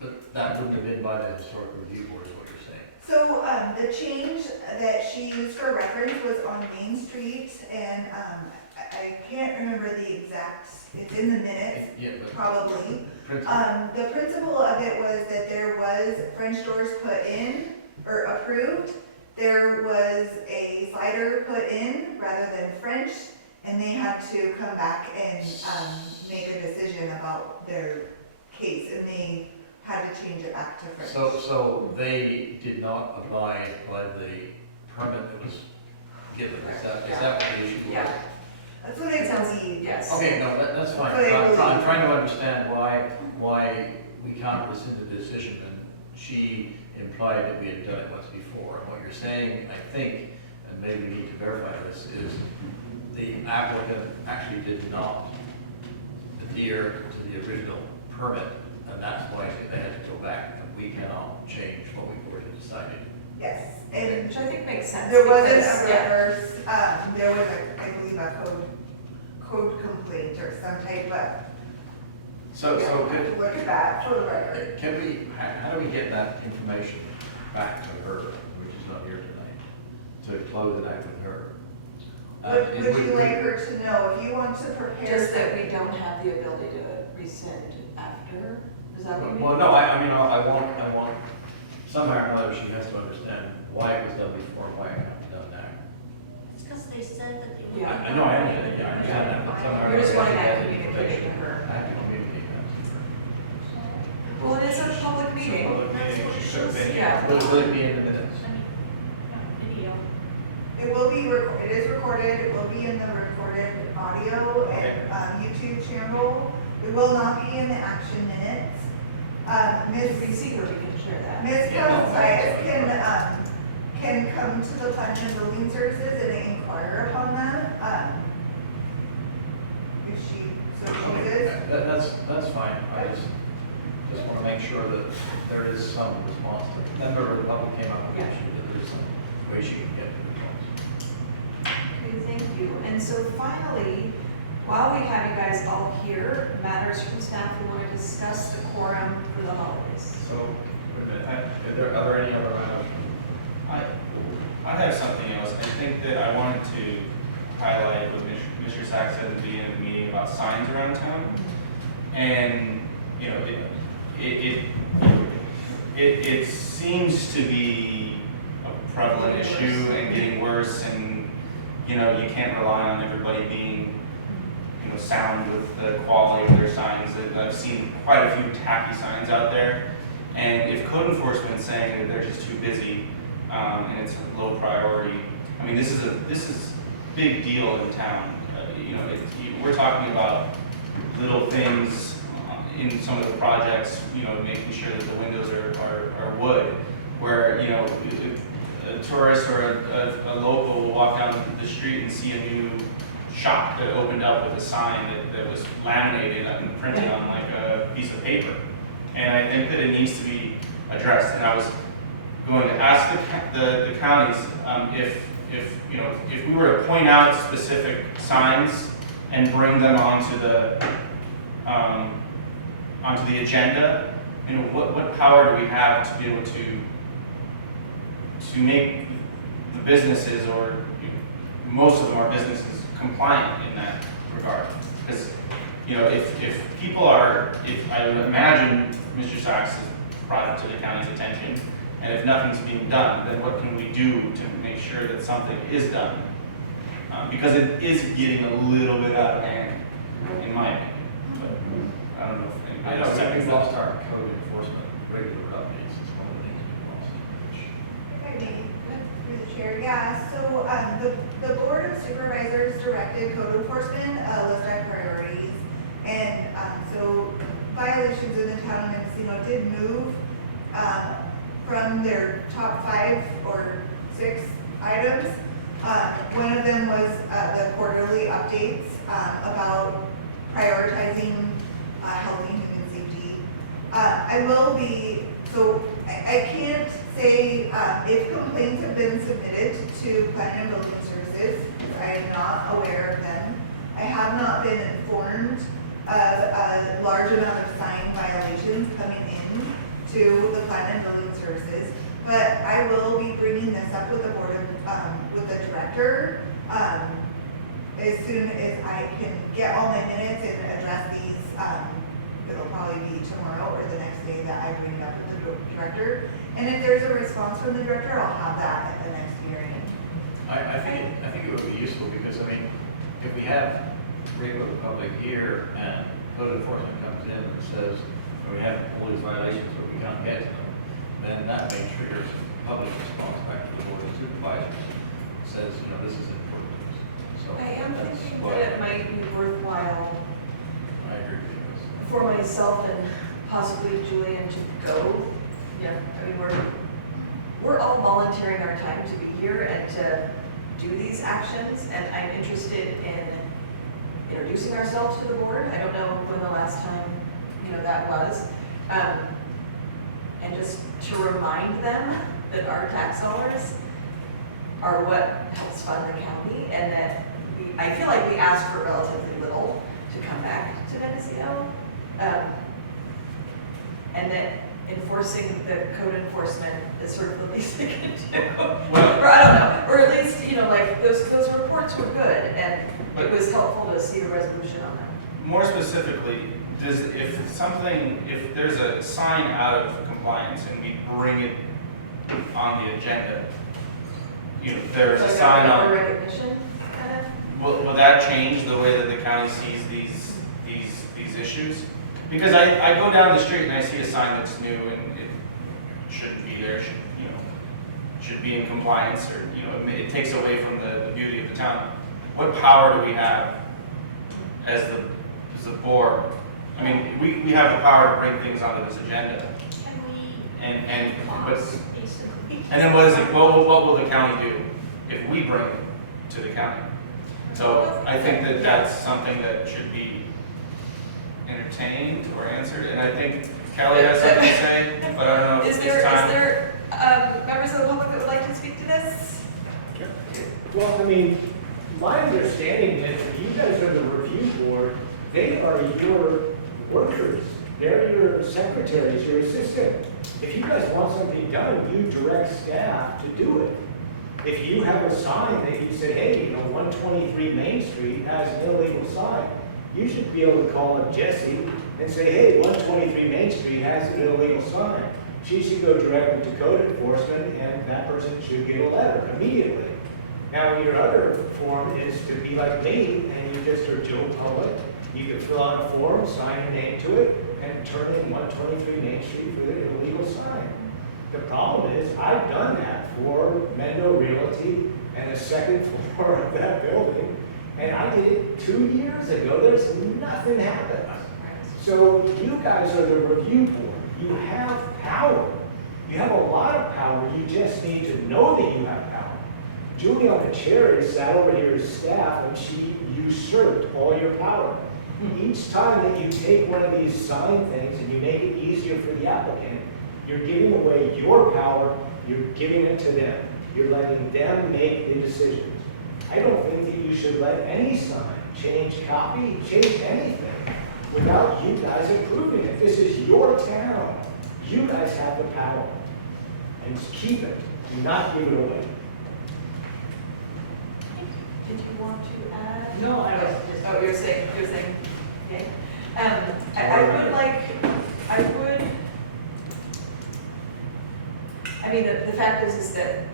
But that wouldn't have been by the historical review board, is what you're saying. So the change that she used for reference was on Main Street, and I can't remember the exact, it's in the minutes, Yeah, but probably. principle, The principle of it was that there was French doors put in, or approved. There was a slider put in rather than French, and they had to come back and make a decision about their case, and they had to change it back to French. so they did not abide by the permit that was given, is that what the issue was? Yeah. That's what I believe. Yes. Okay, no, that's fine. But I I'm believe- trying to understand why we can't rescind the decision, and she implied that we had done it once before. And what you're saying, I think, and maybe we need to verify this, is the applicant actually did not adhere to the original permit, and that's why they had to go back, and we cannot change what we've already decided. Yes, and Which I think makes sense. there wasn't because, a yeah, reverse, there was I believe a code complaint or some type of, So we'll have to look at that for the record. can we, how do we get that information back to her, which is not here tonight, to close it out with her? Would you like her to know, if you want to prepare? Just that we don't have the ability to rescind after Is that what you mean? Well, no, I mean, I want, somehow or another, she has to understand why it was done before and why it can't be done now. It's because they said that they. Yeah. I know, I understand, yeah, I understand that, but somehow or You're just another, wanting I that have to communicated to her. I have to communicate that to her. Well, it is a public meeting. Public meeting, she should have been here. Yeah. Will it be in the minutes? I mean, no, video. It will be, it is recorded, it will be in the recorded audio and YouTube channel. It will not be in the action minutes. If we see her, we can share that. Ms. Yeah, no, Constance can come to the planning and building services and inquire upon that, if she so chooses. That's fine, I just want to make sure that there is some response. The member of the public came up with the issue, that there is some way she can get to the response. Okay, thank you. And so finally, while we have you guys all here, matters from staff, we want to discuss the quorum for the holidays. So, Are there any other matters? I have something else. I think that I wanted to highlight what Mr. Sachs said at the beginning of the meeting about signs around town. And, you know, it seems to be a prevalent issue and getting worse, and, you know, you can't rely on everybody being, you know, sound with the quality of their signs. I've seen quite a few tacky signs out there, and if code enforcement is saying that they're just too busy, and it's a low priority, I mean, this is a big deal in town. You know, we're talking about little things in some of the projects, you know, making sure that the windows are wood, where, you know, a tourist or a local will walk down the street and see a new shop that opened up with a sign that was laminated and printed on like a piece of paper. And I think that it needs to be addressed. And I was going to ask the counties if you know, if we were to point out specific signs and bring them onto the agenda, you know, what power do we have to be able to make the businesses, or most of them are businesses, compliant in that regard? Because, you know, if people are, if I would imagine Mr. Sachs has brought it to the county's attention, and if nothing's being done, then what can we do to make sure that something is done? Because it is getting a little bit out of hand, in my opinion. But I don't know if I anybody know, else we've thinks lost that. our code enforcement regular updates, it's one of the things we've lost. If I may, through the chair, yeah, so, the Board of Supervisors directed code enforcement, list our priorities. And, so violations in the town of Mendocino did move, from their top 5 or 6 items. One of them was, the quarterly updates, about prioritizing, health and human safety. I will be, so I can't say, if complaints have been submitted to Planning and Building Services, because I am not aware of them. I have not been informed of a large amount of sign violations coming in to the Planning and Building Services, but I will be bringing this up with the board of, with the director, as soon as I can get all my minutes and address these. It'll probably be tomorrow or the next day that I bring it up with the director. And if there's a response from the director, I'll have that at the next hearing. I think it would be useful, because, I mean, if we have regular public here and code enforcement comes in and says, we have all these violations, but we can't get to them, then that may trigger some public response back to the board of supervisors. Says, you know, this is important to us. So I am that's thinking why that it might be worthwhile I agree with you. for myself and possibly Julian to go. Yeah, I mean, we're all volunteering our time to be here and to do these actions, and I'm interested in introducing ourselves to the board. I don't know when the last time, you know, that was. And just to remind them that our tax dollars are what helps fund the county, and that I feel like we ask for relatively little to come back to Mendocino. And that enforcing the code enforcement is sort of the least they can do. Well, Or I don't know, or at least, you know, like those reports were good, and it was helpful to see the resolution on them. more specifically, if there's a sign out of compliance and we bring it on the agenda, you know, there's a Like sign number on, recognition, kind of? will that change the way that the county sees these issues? Because I go down the street and I see a sign that's new and it shouldn't be there, should be in compliance, or, you know, it takes away from the beauty of the town. What power do we have as the board? I mean, we have the power to bring things onto this agenda, And but, basically. and then what will the county do if we bring it to the county? So I think that that's something that should be entertained or answered, and I think Kelly has something to say, but I don't know if Is it's there, time. members of the public that would like to speak to this? Well, I mean, my understanding is that you guys are the review board, they are your workers, they're your secretaries, your assistant. If you guys want something done, you direct staff to do it. If you have a sign that you say, hey, you know, 123 Main Street has an illegal sign, you should be able to call up Jessie and say, hey, 123 Main Street has an illegal sign. She should go directly to code enforcement, and that person should get a letter immediately. Now, your other form is to be like me, and you just are Joe Public. You can fill out a form, sign your name to it, and turn in 123 Main Street for the illegal sign. The problem is, I've done that for Mendo Realty and the second floor of that building, and I did it 2 years ago. There's nothing happened. So you guys are the review board. You have power. You have a lot of power. You just need to know that you have power. Juliana Cherry sat over here as staff and she usurped all your power. Each time that you take one of these sign things and you make it easier for the applicant, you're giving away your power, you're giving it to them. You're letting them make the decisions. I don't think that you should let any sign change copy, change anything without you guys approving it. This is your town. You guys have the power. And just keep it. Do not give it away. Did you want to add? No, I was just. Oh, you're saying, okay. I mean, the fact is that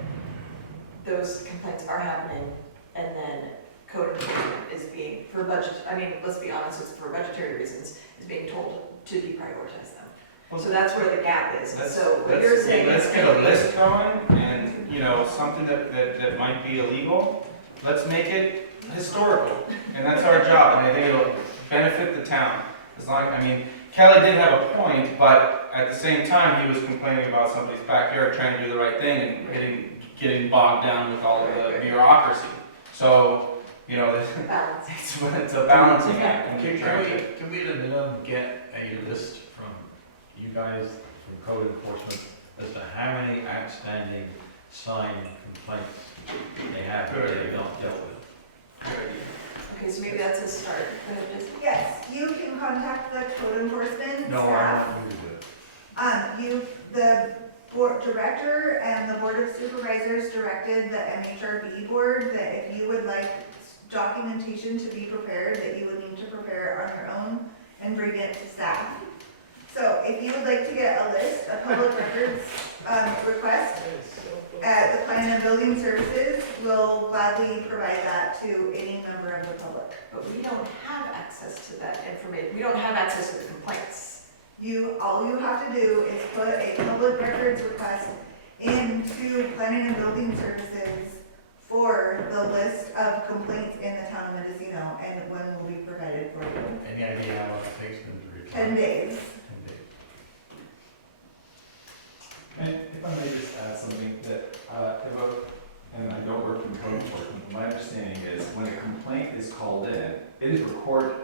those complaints are happening, and then code enforcement is being, for budget, I mean, let's be honest, it's for budgetary reasons, is being told to deprioritize them. So that's where the gap is, so what you're saying is. Let's get a list going, and, you know, something that might be illegal, let's make it historical, and that's our job, and I think it'll benefit the town. As long, I mean, Kelly did have a point, but at the same time, he was complaining about somebody's backyard trying to do the right thing and getting bogged down with all of the bureaucracy. So, you know, Balance. it's a balancing act. Can we at a minimum get a list from you guys, from code enforcement, as to how many outstanding sign complaints they have that they don't deal with? Okay, so maybe that's a start. Go ahead, Jessica. Yes, you can contact the code enforcement No, staff. I don't do The board director and the board of supervisors directed the MHRB board that if you would like documentation to be prepared, that you would need to prepare it on your own and bring it to staff. So if you would like to get a list of public records requests, the Planning and Building Services will gladly provide that to any member of the public. But we don't have access to that information. We don't have access to the complaints. All you have to do is put a public records request into Planning and Building Services for the list of complaints in the town of Mendocino, and one will be provided for you. Any idea how long it takes them to reply? 10 days. 10 days. And if I may just add something that, and I don't work in code enforcement, but my understanding is when a complaint is called in, it is recorded,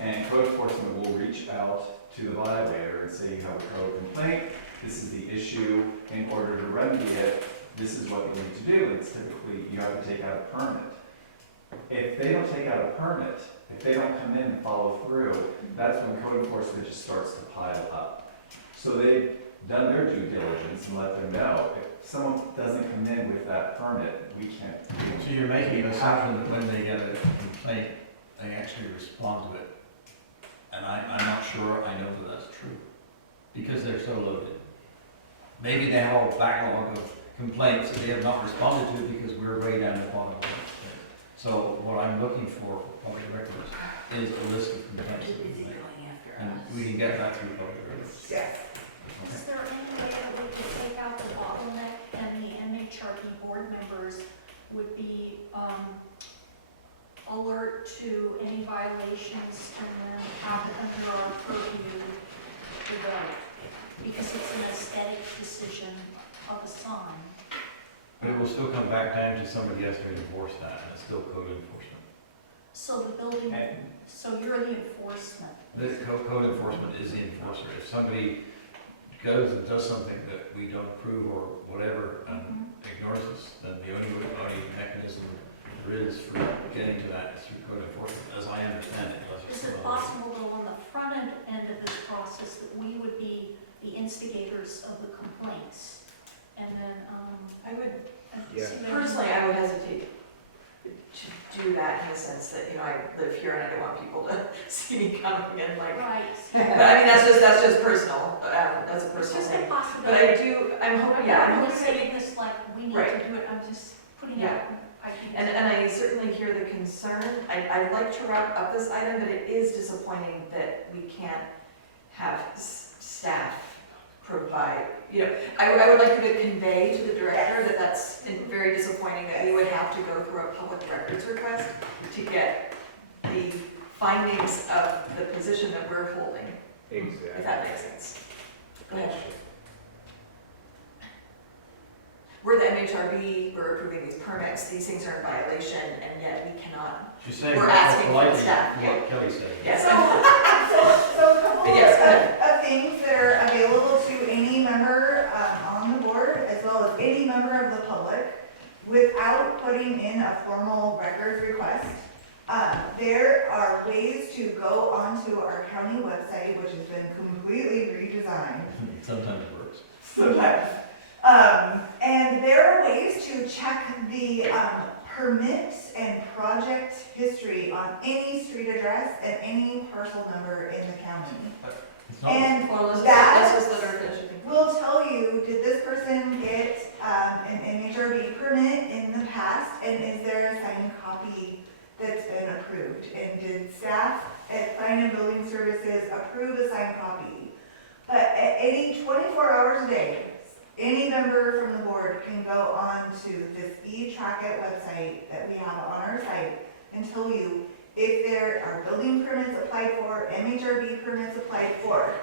and code enforcement will reach out to the violator and say, you have a code complaint, this is the issue, in order to remedy it, this is what you need to do, and it's typically, you have to take out a permit. If they don't take out a permit, if they don't come in and follow through, that's when code enforcement just starts to pile up. So they've done their due diligence and let them know, if someone doesn't come in with that permit, we can't. So you're making an assumption that when they get a complaint, they actually respond to it And I'm not sure I know that that's true, because they're so loaded. Maybe they have a backlog of complaints that they have not responded to because we're way down the bottom of it. So what I'm looking for public records is a list of complaints that we've made. And we can get that through public records. Yes. Okay. Is there any way that we could take out the bottleneck and the MHRB board members would be, alert to any violations and then have it under our purview to vote? Because it's an aesthetic decision of a sign. But it will still come back down to somebody has to enforce that, and it's still code enforcement. So the building, And so you're the enforcement. The code enforcement is the enforcer. If somebody goes and does something that we don't approve or whatever and ignores us, then the only mechanism there is for getting to that is through code enforcement, as I understand it. unless it's Is it some other- possible though on the front end of this process that we would be the instigators of the complaints? And then, I would, Yeah. personally, I would hesitate to do that in the sense that, you know, I live here and I don't want people to see me coming in like, Right. but I mean, that's just personal, that's a It's personal just a thing. possibility. But I do, I'm hoping, yeah, I'm I'm not hoping that saying this like we need Right. to do it, I'm just putting Yeah. out ideas. And I certainly hear the concern. I'd like to wrap up this item, but it is disappointing that we can't have staff provide, you know, I would like you to convey to the director that that's very disappointing that we would have to go through a public records request to get the findings of the position that we're holding, exactly. if that makes sense. Go ahead. We're the MHRB, we're approving these permits, these things are in violation, and yet we cannot. She's saying We're what asking for politely staff, what Kelly said. Yes. So a couple Yes, go ahead. of things that are available to any member on the board, as well as any member of the public, without putting in a formal records request. There are ways to go onto our county website, which has been completely redesigned. Sometimes it works. Sometimes. And there are ways to check the permit and project history on any street address and any parcel number in the county. It's not, And Well, let's that just let her finish her thing. will tell you, did this person get an MHRB permit in the past? And is there a signed copy that's been approved? And did staff at Planning and Building Services approve a signed copy? But at any 24 hours a day, any member from the board can go on to this eTrackit website that we have on our site and tell you if there are building permits applied for, MHRB permits applied for.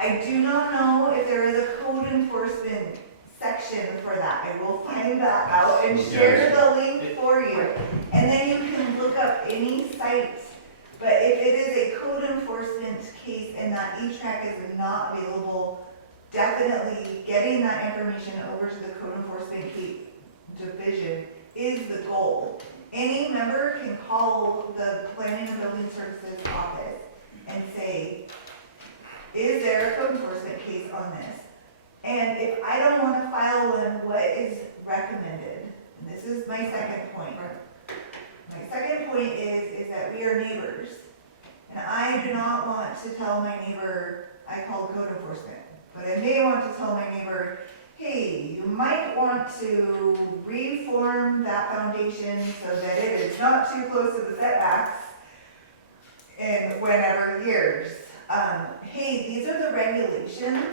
I do not know if there is a code enforcement section for that. I will find that out and share the link for you. And then you can look up any site. But if it is a code enforcement case and that eTrack is not available, definitely getting that information over to the code enforcement division is the goal. Any member can call the Planning and Building Services office and say, is there a code enforcement case on this? And if I don't want to file one, what is recommended? And this is my second point. My second point is that we are neighbors. And I do not want to tell my neighbor I called code enforcement. But I may want to tell my neighbor, hey, you might want to reform that foundation so that it is not too close to the setbacks in whatever years. Hey, these are the regulations.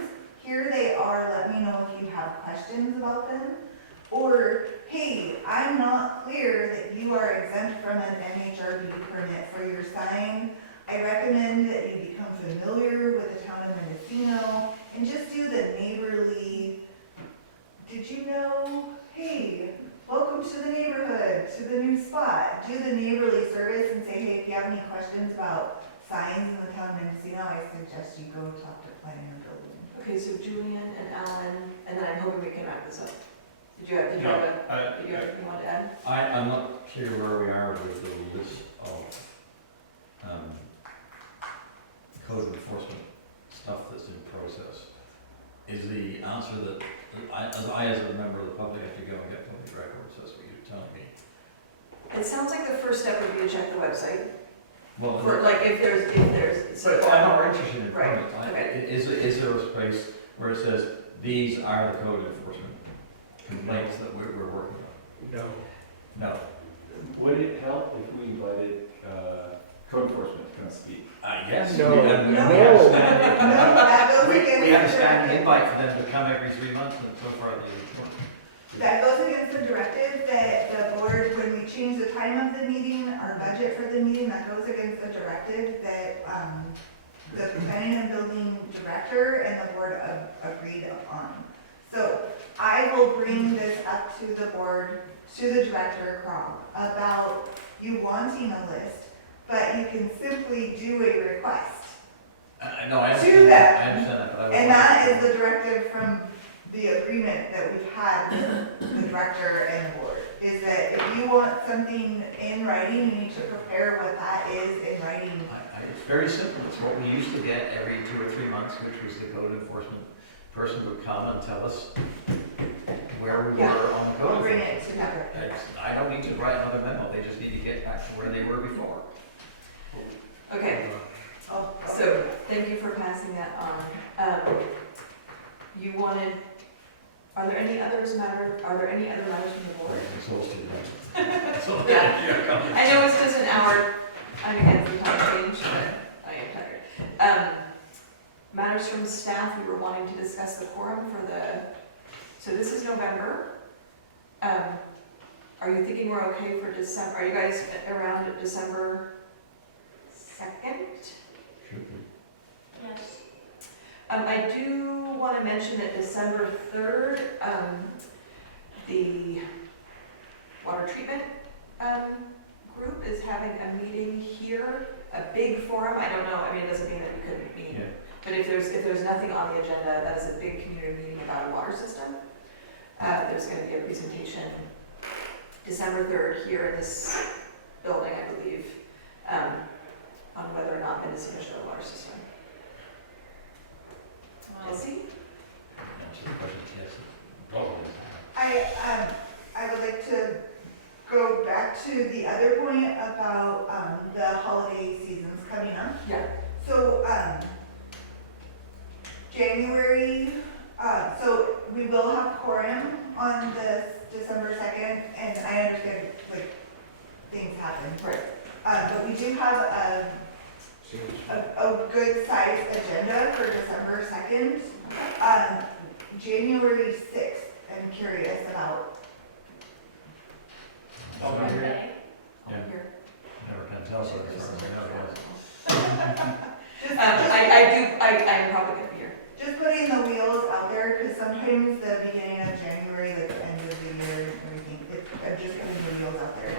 Here they are. Let me know if you have questions about them. Or, hey, I'm not clear that you are exempt from an MHRB permit for your sign. I recommend that you become familiar with the town of Mendocino and just do the neighborly, did you know, hey, welcome to the neighborhood, to the new spot. Do the neighborly service and say, hey, if you have any questions about signs in the town of Mendocino, I suggest you go talk to planning and building. Okay, so Julian and Alan, and then I'm hoping we can wrap this up. Did you have anything you wanted to add? I'm not clear where we are with the list of code enforcement stuff that's in process. Is the answer that as a member of the public, have to go and get public records? That's what you're telling me. It sounds like the first step would be to check the website. Well, For, like, if there's. but I'm not interested in Right, permits. okay. Is there a space where it says, these are the code enforcement complaints that we're working on? No. No. Would it help if we invited code enforcement to come speak? Yes. No. And we No. understand it. No, that goes against. We the understand the directive. invite for them to come every 3 months, and so far they report. That goes against the directive that the board, when we change the time of the meeting, our budget for the meeting, that goes against the directive that, the planning and building director and the board agreed upon. So I will bring this up to the board, to the director, Crop, about you wanting a list, but you can simply do a request. No, I To understand that. I understand that, but I don't. And that is the directive from the agreement that we've had with the director and the board, is that if you want something in writing, you need to prepare what that is in writing. It's very simple. It's what we used to get every 2 or 3 months, which was the code enforcement person would come and tell us where we were Yeah. on the code. We'll bring it enforcement. together. I don't need to write another memo. They just need to get back to where they were before. Okay, Oh, so thank you for passing that on. You wanted, are there any other matters from the board? Exhausted, right? So, Yeah. I know it's just an hour, I'm against the time change, but I am tired. Matters from staff, we were wanting to discuss the quorum for the, so this is November. Are you thinking we're okay for December, are you guys around December 2nd? Should be. Yes. I do want to mention that December 3rd, the water treatment group is having a meeting here, a big forum. I don't know, I mean, it doesn't mean that we couldn't meet. Yeah. But if there's nothing on the agenda, that is a big community meeting about a water system. There's going to be a presentation December 3rd here in this building, I believe, on whether or not Mendocino should have a water system. Jesse? Answer the question, yes. Probably. I would like to go back to the other point about, the holiday seasons coming up. Yeah. So, January, so we will have quorum on this December 2nd, and I understand, like, things happen. Right. But we do have a good sized agenda for December 2nd. January 6th, I'm curious about. Monday. Yeah. Here. Never can tell, so it's hard to know, yes. I'm probably gonna be here. Just putting the wheels out there, because sometimes the beginning of January, like the end of the year, and everything, I'm just putting the wheels out there.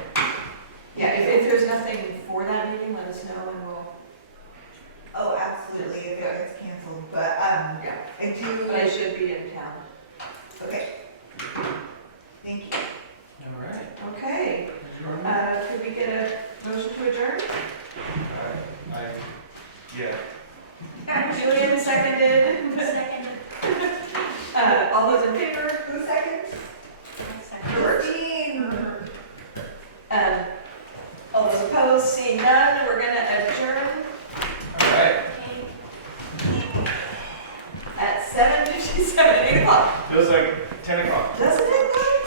Yeah, if there's nothing for that meeting, let us know and we'll, Oh, absolutely, if it gets canceled, but, yeah. I do, But I should be in town. okay. Thank you. All right. Okay, could we get a motion to adjourn? Yeah. Julian seconded. Second. All those in favor? Who seconds? George. Christine. All those opposed? Seeing none, we're gonna adjourn All right. at 7:57, 8 o'clock. Feels like 10 o'clock. Doesn't it though?